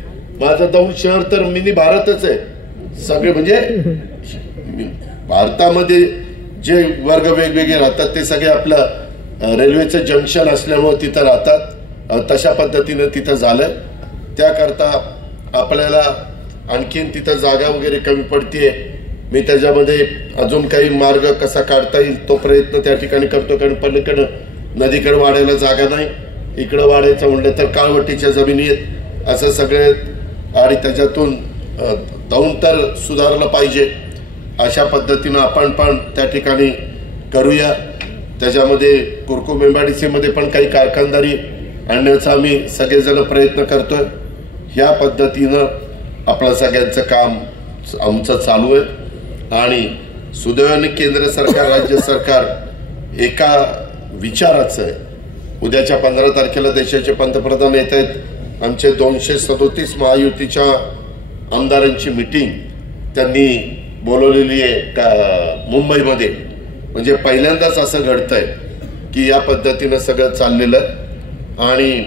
माझं दौंड शहर तर मिनी भारतच आहे. सगळे म्हणजे भारतामध्ये जे वर्ग वेगवेगळे राहतात ते सगळे आपलं रेल्वेचं जंक्शन असल्यामुळे तिथं राहतात. तशा पद्धतीनं तिथं झालं. त्याकरता आपल्याला आणखीन तिथं जागा वगैरे कमी पडतीये. मी त्याच्यामध्ये अजून काही मार्ग कसा काढता येईल तो प्रयत्न त्या ठिकाणी करतो. कारण पलीकडं नदीकडे वाढायला जागा नाही, इकडं वाढायचं म्हणलं तर काळवटीच्या जमिनी आहेत असं सगळे. आणि त्याच्यातून दौंड तर सुधारलं पाहिजे. अशा पद्धतीनं आपण पण त्या ठिकाणी करूया. त्याच्यामध्ये कुरकुम एमआयडीसीमध्ये पण काही कारखानदारी आणण्याचा आम्ही सगळेजण प्रयत्न करतोय. ह्या पद्धतीनं आपलं सगळ्यांचं काम आमचं चालू आहे. आणि सुदैवाने केंद्र सरकार राज्य सरकार एका विचाराचं आहे. उद्याच्या 15 तारखेला देशाचे पंतप्रधान येत आहेत. आमचे 237 महायुतीच्या आमदारांची मीटिंग त्यांनी बोलवलेली आहे मुंबईमध्ये. म्हणजे पहिल्यांदाच असं घडतंय की या पद्धतीनं सगळं चाललेलं आहे. आणि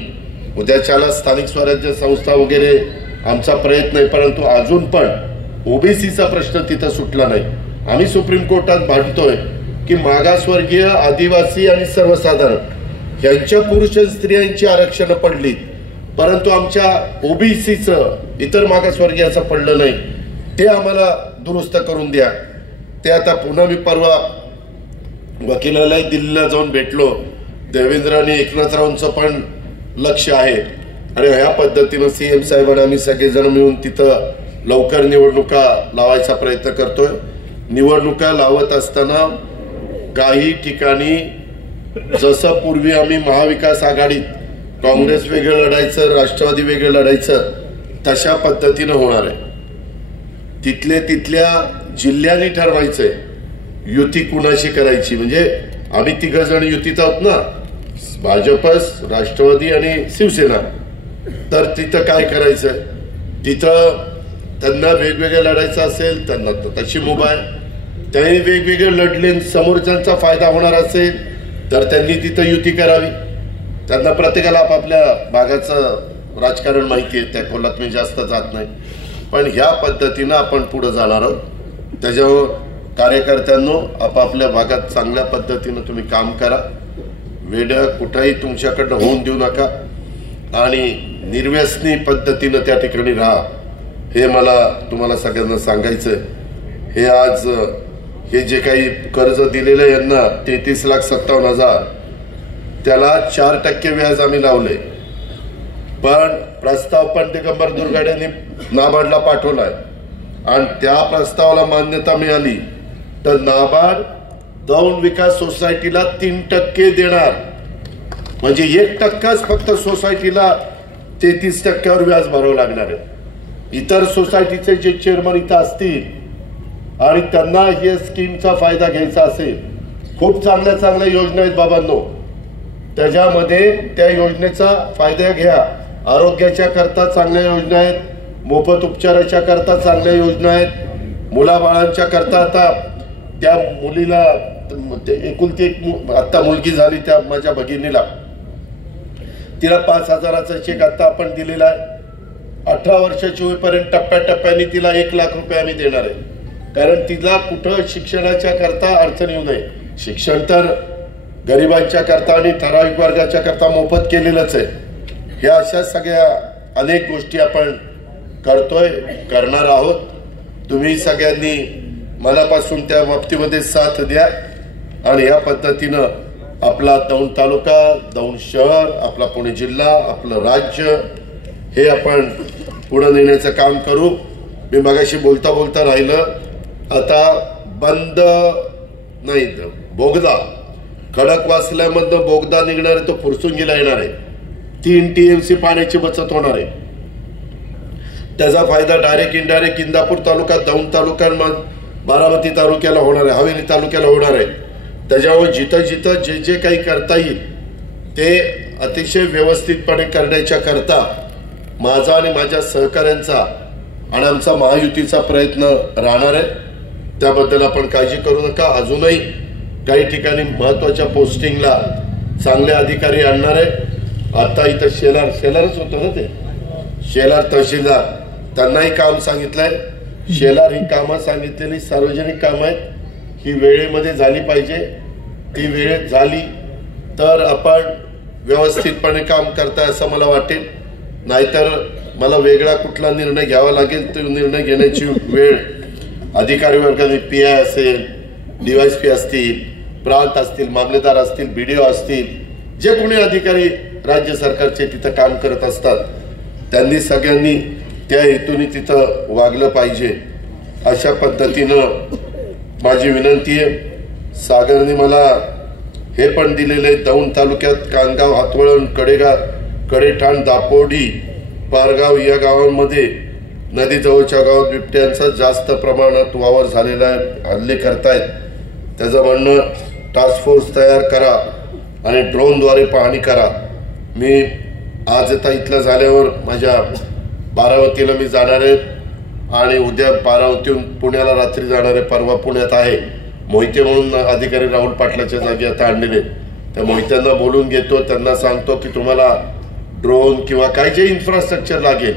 उद्याच्याला स्थानिक स्वराज्य संस्था वगैरे आमचा प्रयत्न आहे. परंतु अजून पण ओबीसीचा प्रश्न तिथं सुटला नाही. आम्ही सुप्रीम कोर्टात भांडतोय की मागासवर्गीय, आदिवासी आणि सर्वसाधारण यांच्या पुरुष स्त्रियांची आरक्षण पडली, परंतु आमच्या ओबीसीचं इतर मागासवर्गीयाचं पडलं नाही. ते आम्हाला दुरुस्त करून द्या. ते आता पुन्हा मी परवा वकिलालय दिल्लीला जाऊन भेटलो. देवेंद्र आणि एकनाथरावांचं पण लक्ष आहे. आणि ह्या पद्धतीनं सीएम साहेबांना आम्ही सगळेजण मिळून तिथं लवकर निवडणुका लावायचा प्रयत्न करतोय. निवडणुका लावत असताना काही ठिकाणी जसं पूर्वी आम्ही महाविकास आघाडीत काँग्रेस वेगळं लढायचं, राष्ट्रवादी वेगळं लढायचं, तशा पद्धतीनं होणार आहे. तिथल्या जिल्ह्यांनी ठरवायचंय युती कुणाशी करायची. म्हणजे आम्ही 3 जण युतीत आहोत ना, भाजप, राष्ट्रवादी आणि शिवसेना. तर तिथं काय करायचं, तिथं त्यांना वेगवेगळं लढायचं असेल त्यांना तशी मुभा आहे. त्यांनी वेगवेगळे लढले, समोरच्यांचा फायदा होणार असेल तर त्यांनी तिथं युती करावी. त्यांना प्रत्येकाला आपापल्या भागाचं राजकारण माहिती आहे, त्या खोलात मी जास्त जात नाही. पण ह्या पद्धतीनं आपण पुढे जाणार आहोत. त्याच्यावर कार्यकर्त्यांनो आपापल्या भागात चांगल्या पद्धतीनं तुम्ही काम करा. वेड्या कुठंही तुमच्याकडनं होऊन देऊ नका आणि निर्व्यसनी पद्धतीनं त्या ठिकाणी राहा. हे मला तुम्हाला सगळ्यांना सांगायचंय. हे आज हे जे काही कर्ज दिलेलं आहे यांना 33,57,000 त्याला 4% व्याज आम्ही लावले. पण प्रस्ताव पण दिगंबर दुर्गाड्यांनी नाबार्डला पाठवलाय आणि त्या प्रस्तावाला मान्यता मिळाली तर नाबार्ड दौंड विकास सोसायटीला 3% देणार. म्हणजे 1% फक्त सोसायटीला 33% व्याज भरावं लागणार आहे. इतर सोसायटीचे जे चेअरमन इथं असतील आणि त्यांना या स्कीमचा फायदा घ्यायचा असेल, खूप चांगल्या चांगल्या योजना आहेत बाबांनो. त्याच्यामध्ये त्या योजनेचा फायदा घ्या. आरोग्याच्या करता चांगल्या योजना आहेत, मोफत उपचाराच्या करता चांगल्या योजना आहेत, मुलाबाळांच्या करता. आता त्या मुलीला एकुलती एक आता मुलगी झाली त्या माझ्या भगिनीला, तिला 5,000चा चेक आता आपण दिलेला आहे. 18 वर्षाची होईपर्यंत टप्प्याटप्प्याने तिला 1 लाख रुपये आम्ही देणार आहे. कारण तिला कुठं शिक्षणाच्या करता अडचण येऊ नये. शिक्षण तर गरिबांच्या करता आणि ठराविक वर्गाच्या करता मोफत केलेलंच आहे. ह्या अशा सगळ्या अनेक गोष्टी आपण करतोय, करणार आहोत. तुम्ही सगळ्यांनी मनापासून त्या बाबतीमध्ये साथ द्या आणि या पद्धतीनं आपला दौंड तालुका, दौंड शहर, आपला पुणे जिल्हा, आपलं राज्य हे आपण पुढे नेण्याचं काम करू. मी मगाशी बोलता बोलता राहिलं, आता बंद नाही बोगदा खडकवासल्यामधनं बोगदा निघणार आहे, तो फुरसुंगीला येणार आहे. 3 TMC पाण्याची बचत होणार आहे. त्याचा फायदा डायरेक्ट इनडायरेक्ट इंदापूर तालुका, दौंड तालुका, बारामती तालुक्याला होणार आहे, हवेली तालुक्याला होणार आहे. त्याच्यामुळे जिथं जिथं जे जे काही करता येईल ते अतिशय व्यवस्थितपणे करण्याच्या करता माझा आणि माझ्या सहकाऱ्यांचा आणि आमचा महायुतीचा प्रयत्न राहणार आहे. त्याबद्दल आपण काळजी करू नका. अजूनही काही ठिकाणी महत्त्वाच्या पोस्टिंगला चांगले अधिकारी आणणार आहे। आता इथं शेलारच होतं ना, ते शेलार तहसीलदार, त्यांनाही काम सांगितलंय। शेलार ही कामं सांगितलेली सार्वजनिक कामं आहेत, ही वेळेमध्ये झाली पाहिजे। ती वेळेत झाली तर आपण व्यवस्थितपणे काम करताय असं मला वाटेल, नाहीतर मला वेगळा कुठला निर्णय घ्यावा लागेल। तो निर्णय घेण्याची वेळ अधिकारी वर्गाने PI असेल, DYSP असतील, प्रांत असतील, मामलेदार असतील, BDO असतील, जे कोणी अधिकारी राज्य सरकारचे तिथं काम करत असतात, त्यांनी सगळ्यांनी त्या हेतूने तिथं वागलं पाहिजे। अशा पद्धतीनं माझी विनंती आहे। सागरने मला हे पण दिलेले आहे, दौंड तालुक्यात कानगाव, हातवळण, कडेठाण, दापोडी, पारगाव या गावांमध्ये नदीजवळच्या गावात बिबट्यांचा जास्त प्रमाणात वावर झालेला आहे, हल्ले करतायत। त्याचं म्हणणं टास्क फोर्स तयार करा आणि ड्रोनद्वारे पाहणी करा। मी आज आता इथलं झाल्यावर माझ्या बारामतीला मी जाणार आहे आणि उद्या बारामतीहून पुण्याला रात्री जाणार आहे। परवा पुण्यात आहे मोहिते म्हणून अधिकारी राहुल पाटलाच्या जागी आता आणलेले, त्या मोहित्यांना बोलून घेतो, त्यांना सांगतो की तुम्हाला ड्रोन किंवा काय जे इन्फ्रास्ट्रक्चर लागेल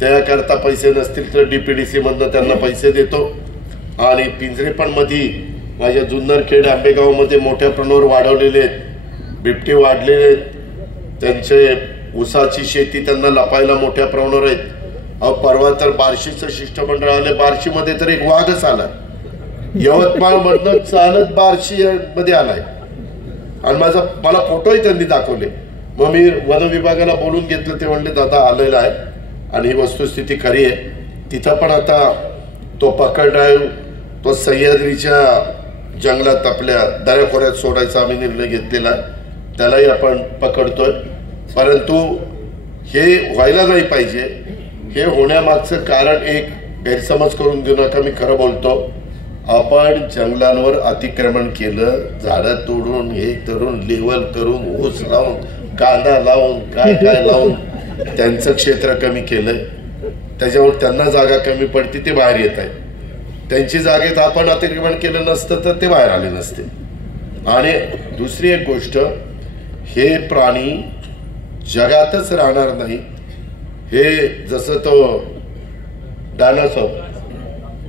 त्याकरता पैसे नसतील तर DPDC मधनं त्यांना पैसे देतो। आणि पिंजरे पण मध्ये माझ्या जुन्नरखेड, आंबेगावमध्ये मोठ्या प्रमाणावर वाढवलेले आहेत, बिबटे वाढलेले आहेत, त्यांचे ऊसाची शेती त्यांना लपायला मोठ्या प्रमाणावर आहेत। परवा तर बार्शीचं शिष्टमंडळ आले, बार्शीमध्ये तर एक वाघच आला, यवतमाळ मधनं चालत बार्शी मध्ये आलाय आणि मला फोटोही त्यांनी दाखवले। मग मी वन विभागाला बोलून घेतलं, ते म्हणले दादा आलेला आहे आणि ही वस्तुस्थिती खरी आहे। तिथं पण आता तो पकड ड्राईव्ह तो सह्याद्रीच्या जंगलात आपल्या दऱ्याखोऱ्यात सोडायचा आम्ही निर्णय घेतलेला आहे, त्यालाही आपण पकडतोय। परंतु हे व्हायला नाही पाहिजे। हे होण्यामागचं कारण एक गैरसमज करून देऊ नका, मी खरं बोलतो। आपण जंगलांवर अतिक्रमण केलं, झाडं तोडून, हे करून, लेवल करून, ऊस लावून, कांदा लावून, काय लावून त्यांचं क्षेत्र कमी केलंय, त्याच्यावर त्यांना जागा कमी पडते, ते बाहेर येत आहेत। त्यांची जागेत आपण अतिक्रमण केलं नसतं तर ते बाहेर आले नसते। आणि दुसरी एक गोष्ट, हे प्राणी जगातच राहणार नाही। हे जसं तो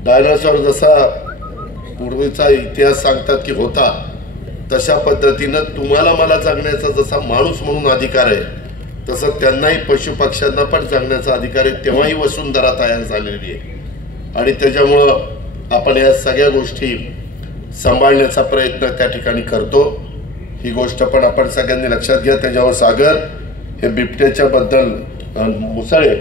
डायनासॉर जसा पूर्वीचा इतिहास सांगतात की होता, तशा पद्धतीनं तुम्हाला मला जगण्याचा जसा माणूस म्हणून अधिकार आहे, तसं त्यांनाही पशुपक्ष्यांना पण जगण्याचा अधिकार आहे। तेव्हाही वसुंधरा तयार झालेली आहे आणि त्याच्यामुळं आपण या सगळ्या गोष्टी सांभाळण्याचा प्रयत्न त्या ठिकाणी करतो। ही गोष्ट पण आपण सगळ्यांनी लक्षात घ्या। त्याच्यावर सागर हे बिबट्याच्या बद्दल मुसळे,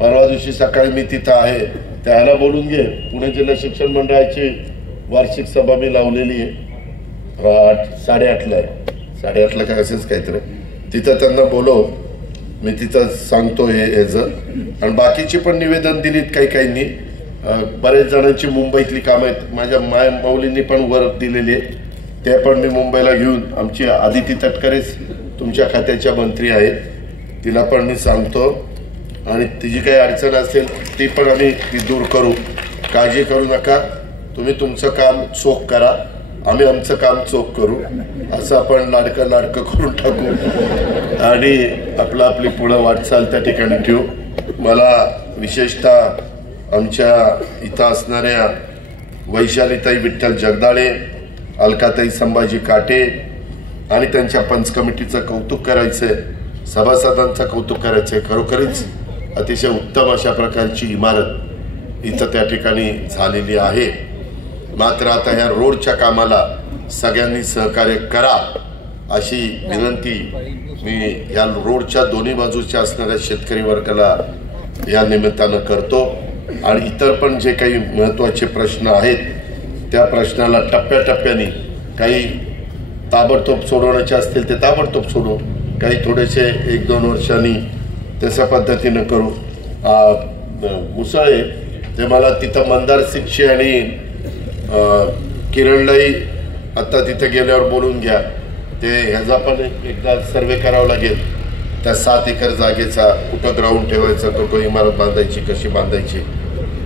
परवा दिवशी सकाळी मी तिथं आहे, त्याला बोलून घे। पुणे जिल्हा शिक्षण मंडळाची वार्षिक सभा मी लावलेली आहे, 8:30ला आहे, 8:30ला काय असेच काहीतरी, तिथं त्यांना बोलव, मी तिथं सांगतो हे ह्याचं। आणि बाकीची पण निवेदन दिलीत काहींनी, बरेच जणांची मुंबईतली कामं आहेत, माझ्या माऊलींनी पण वर्क दिलेली आहे, ते पण मी मुंबईला घेऊन, आमची आदिती तटकरेच तुमच्या खात्याच्या मंत्री आहेत, तिला पण मी सांगतो आणि तिची काही अडचण असेल ती पण आम्ही ती दूर करू। काळजी करू नका, तुम्ही तुमचं काम चोख करा, आम्ही आमचं काम चोख करू, असं आपण लाडकं करून टाकू आणि आपली पुढं वाटचाल त्या ठिकाणी ठेवू। मला विशेषतः आमच्या इथं असणाऱ्या वैशालीताई विठ्ठल जगदाळे, अलकाताई संभाजी काटे आणि त्यांच्या पंच कमिटीचं कौतुक करायचंय, सभासदांचं कौतुक करायचंय। खरोखरीच अतिशय उत्तम अशा प्रकारची इमारत इथं त्या ठिकाणी झालेली आहे। मात्र आता ह्या रोडच्या कामाला सगळ्यांनी सहकार्य करा अशी विनंती मी या रोडच्या दोन्ही बाजूच्या असणाऱ्या शेतकरी वर्गाला या निमित्तानं करतो। आणि इतर पण जे काही महत्त्वाचे प्रश्न आहेत त्या प्रश्नाला टप्प्याटप्प्याने, काही ताबडतोब सोडवण्याचे असतील ते ताबडतोब सोडू, काही थोडेसे 1-2 वर्षांनी तशा पद्धतीनं करू। मुसळे ते मला तिथं मंदार सिंगशी आणि किरणलाही आता तिथे गेल्यावर बोलून घ्या, ते ह्याचा पण एकदा सर्वे करावा लागेल, त्या 7 एकर जागेचा कुठं ग्राउंड ठेवायचं, कुठं इमारत बांधायची, कशी बांधायची,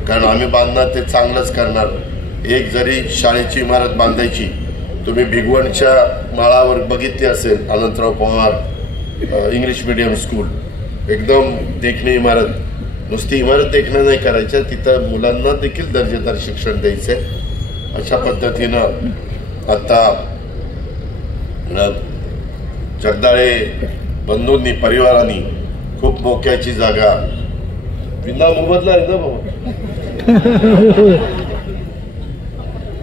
कारण आम्ही बांधणार ते चांगलंच करणार। एक जरी शाळेची इमारत बांधायची तुम्ही भिगवणच्या माळावर बघितली असेल, Anantrao Pawar English medium school, एकदम देखणी इमारत, नुसती इमारत देखणं नाही करायच्या, तिथं मुलांना देखील दर्जेदार शिक्षण द्यायचंय. अशा पद्धतीनं आता जगदाळे बंधूंनी परिवारांनी खूप मोक्याची जागा विना मोबदला आहे ना बाबा.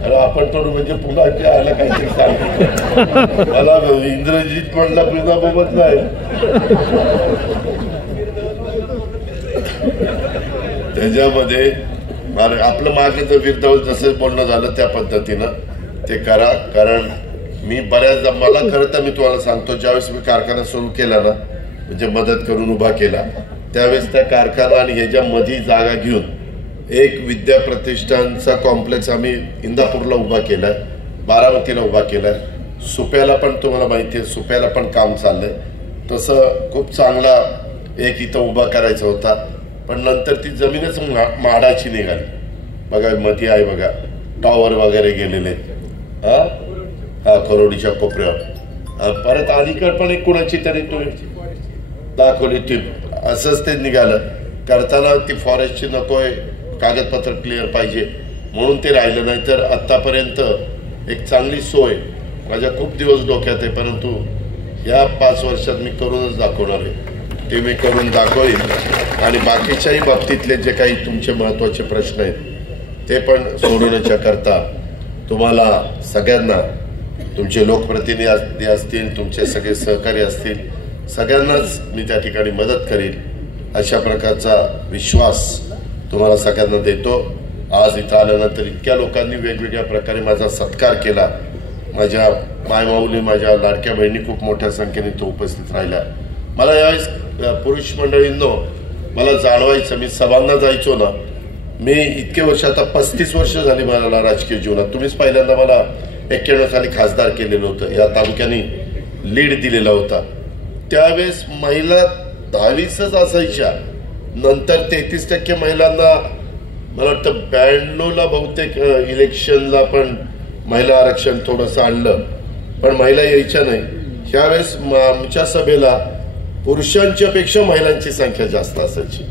अरे आपण थोडं म्हणजे पुन्हा आला काहीतरी सांग, मला इंद्रजित म्हणला विना मोबदला आहे. त्याच्यामध्ये आपलं मागे जर विरुद्ध जसं बोलणं झालं त्या पद्धतीनं ते करा. कारण मी बऱ्याचदा मला खरं तर मी तुम्हाला सांगतो, ज्यावेळेस मी कारखाना सुरू केला ना, म्हणजे मदत करून उभा केला, त्यावेळेस त्या कारखाना आणि ह्याच्यामध्ये जागा घेऊन एक विद्या प्रतिष्ठानचा कॉम्प्लेक्स आम्ही इंदापूरला उभा केलाय, बारामतीला उभा केलाय, सुप्याला पण तुम्हाला माहिती आहे, सुप्याला पण काम चाललंय. तसं खूप चांगला एक इथं उभा करायचा होता, पण नंतर ती जमीनच म्हाडाची निघाली. बघा मध्ये आहे बघा, टॉवर वगैरे गेलेले हा करोडीच्या कोपऱ्यावर. परत अलीकड पण एक कुणाची तरी तुम्ही दाखवली टीप, असंच ते निघालं. करताना ती फॉरेस्टची नकोय, कागदपत्र क्लिअर पाहिजे म्हणून ते राहिलं. नाही तर आत्तापर्यंत एक चांगली सोय माझ्या खूप दिवस डोक्यात आहे, परंतु या 5 वर्षात मी करूनच दाखवणार आहे, ते मी करून दाखवेन. आणि बाकीच्याही बाबतीतले जे काही तुमचे महत्त्वाचे प्रश्न आहेत ते पण सोडवण्याच्या करता तुम्हाला सगळ्यांना, तुमचे लोकप्रतिनिधी असतील, तुमचे सगळे सहकारी असतील, सगळ्यांनाच मी त्या ठिकाणी मदत करेल अशा प्रकारचा विश्वास तुम्हाला सगळ्यांना देतो. आज इथं आल्यानंतर इतक्या लोकांनी वेगवेगळ्या प्रकारे माझा सत्कार केला. माझ्या मायमाऊली, माझ्या लाडक्या बहिणी खूप मोठ्या संख्येने तो उपस्थित राहिल्या. मला यावेळेस पुरुष मंडळींनो मला जाणवायचं, मी सभांना जायचो ना, मी इतके वर्ष, आता 35 वर्ष झाली मला राजकीय जीवनात. तुम्हीच पहिल्यांदा मला 91 साली खासदार केलेलं होतं, या तालुक्याने लीड दिलेला होता. त्यावेळेस महिला 10च असायच्या, नंतर 33% महिलांना, मला वाटतं 92ला बहुतेक इलेक्शनला पण महिला आरक्षण थोडंसं आणलं, पण महिला यायच्या नाही. ह्यावेळेस आमच्या सभेला पुरुषांच्या पेक्षा महिलांची संख्या जास्त असायची.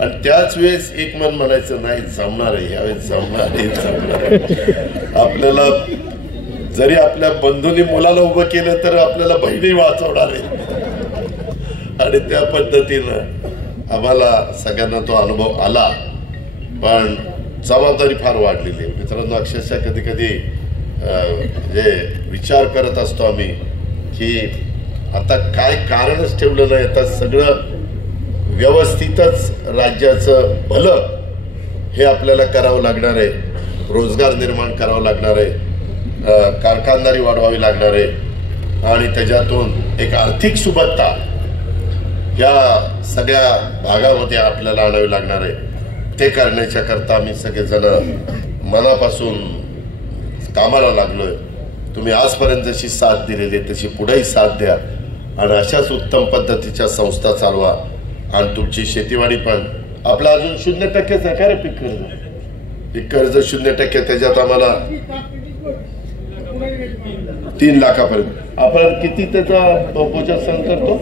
आणि त्याच वेळेस एक मन म्हणायचं, नाही जमणार आहे यावेळेस, जमणार आहे. आपल्याला जरी आपल्या बंधूंनी मुलाला उभं केलं तर आपल्याला बहिणी वाचवणार आहे. आणि त्या पद्धतीनं आम्हाला सगळ्यांना तो अनुभव आला, पण जबाबदारी फार वाढलेली आहे मित्रांनो. अक्षरशः कधी कधी जे विचार करत असतो आम्ही की आता काय कारणच ठेवलं नाही, आता सगळं व्यवस्थितच राज्याचं भलं हे आपल्याला करावं लागणार आहे, रोजगार निर्माण करावं लागणार आहे, कारखानदारी वाढवावी लागणार आहे, आणि त्याच्यातून एक आर्थिक सुबत्ता या सगळ्या भागामध्ये आपल्याला आणावी लागणार आहे. ते करण्याच्या करता आम्ही सगळेजण मनापासून कामाला लागलोय. तुम्ही आजपर्यंत जशी साथ दिलेली आहे तशी पुढेही साथ द्या आणि अशाच उत्तम पद्धतीच्या संस्था चालवा. आणि तुमची शेतीवाडी पण आपला अजून 0% आहे का रे पीक कर्ज? पीक कर्ज 0%, त्याच्यात आम्हाला 3 लाखापर्यंत आपण किती त्याचा बचत सहन करतो,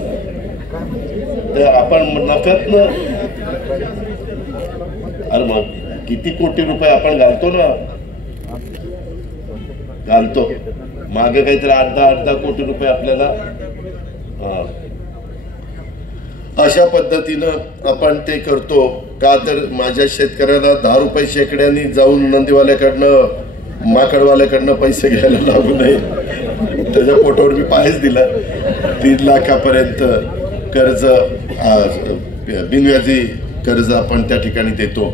तर आपण नफ्यातनं, अरे मग किती कोटी रुपये आपण घालतो ना, घालतो मागे काहीतरी 8-10 कोटी रुपये आपल्याला. अशा पद्धतीनं आपण ते करतो का, तर माझ्या शेतकऱ्याला 10 रुपये शेकड्याने जाऊन नंदीवाल्याकडनं, माकडवाल्याकडनं पैसे घ्यायला लागू नये, त्याच्या पोटावर मी पायच दिला. 3 लाखापर्यंत कर्ज, बिनव्याजी कर्ज आपण त्या ठिकाणी देतो.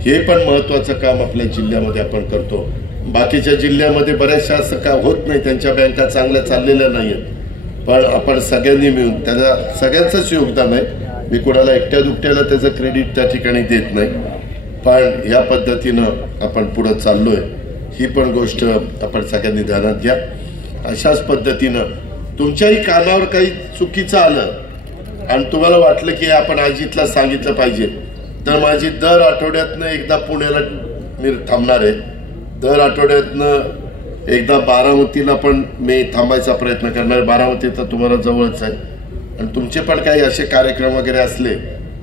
हे पण महत्वाचं काम आपल्या जिल्ह्यामध्ये आपण करतो. बाकीच्या जिल्ह्यामध्ये बऱ्याचशा असं का होत नाही, त्यांच्या बँका चांगल्या चाललेल्या नाहीयेत, पण आपण सगळ्यांनी मिळून, त्याला सगळ्यांचंच योगदान आहे, मी कोणाला एकट्या दुकट्याला त्याचं क्रेडिट त्या ठिकाणी देत नाही, पण या पद्धतीनं आपण पुढं चाललोय. ही पण गोष्ट आपण सगळ्यांनी ध्यानात घ्या. अशाच पद्धतीनं तुमच्याही कानावर काही चुकीचं आलं आणि तुम्हाला वाटलं की आपण अजितला सांगितलं पाहिजे, तर माझी दर आठवड्यातनं एकदा पुण्याला मी थांबणार आहे, दर आठवड्यातनं एकदा बारामतीला पण मी थांबायचा प्रयत्न करणार. बारामती तर तुम्हाला जवळच आहे आणि तुमचे पण काही असे कार्यक्रम वगैरे असले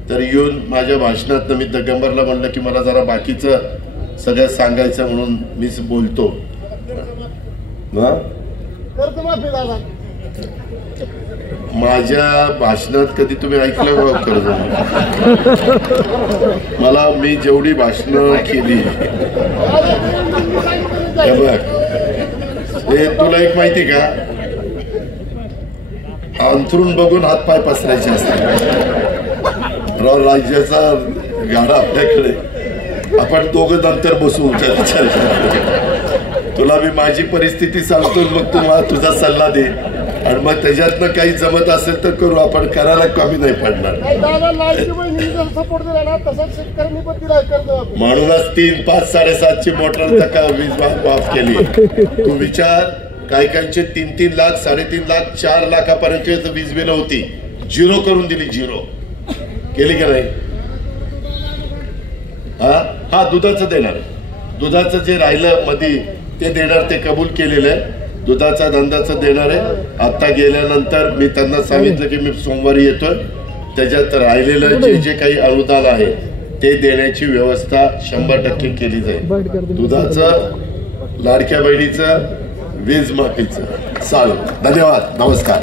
तर येऊन माझ्या भाषणात मी दिगंबरला म्हणलं की मला जरा बाकीचं सगळं सांगायचं म्हणून मीच बोलतो. माझ्या भाषणात कधी तुम्ही ऐकलं का कर्ज? मला मी जेवढी भाषणं केली हे तुला एक माहिती का, अंथरून बघून हातपाय पसरायचे असतात. राज्याचा गाडा आपल्याकडे, आपण दोघं नंतर बसू. तुला मी माझी परिस्थिती सांगतो, मग तू मला तुझा सल्ला दे आणि मग त्याच्यातनं काही जमत असेल तर करू. आपण करायला कमी नाही पडणार. म्हणूनच 3, 5, 7.5ची मोटर वीज माफ केली. तू विचार, काही काहींचे 3-3 लाख, 3.5 लाख, 4 लाखापर्यंत वीज बिल होती. 0 करून दिली. 0 केली का नाही? हा दुधाचं देणार. दुधाचं जे राहिलं मध्ये ते देणार, ते कबूल केलेलं आहे. दुधाचा धंदाचं देणार आहे. आता गेल्यानंतर मी त्यांना सांगितलं की मी सोमवारी येतोय. त्याच्यात राहिलेलं जे काही अनुदान आहे ते देण्याची व्यवस्था 100% केली जाईल. दुधाचं, लाडक्या बहिणीचं, वीज माफीचं. चालेल. धन्यवाद. नमस्कार.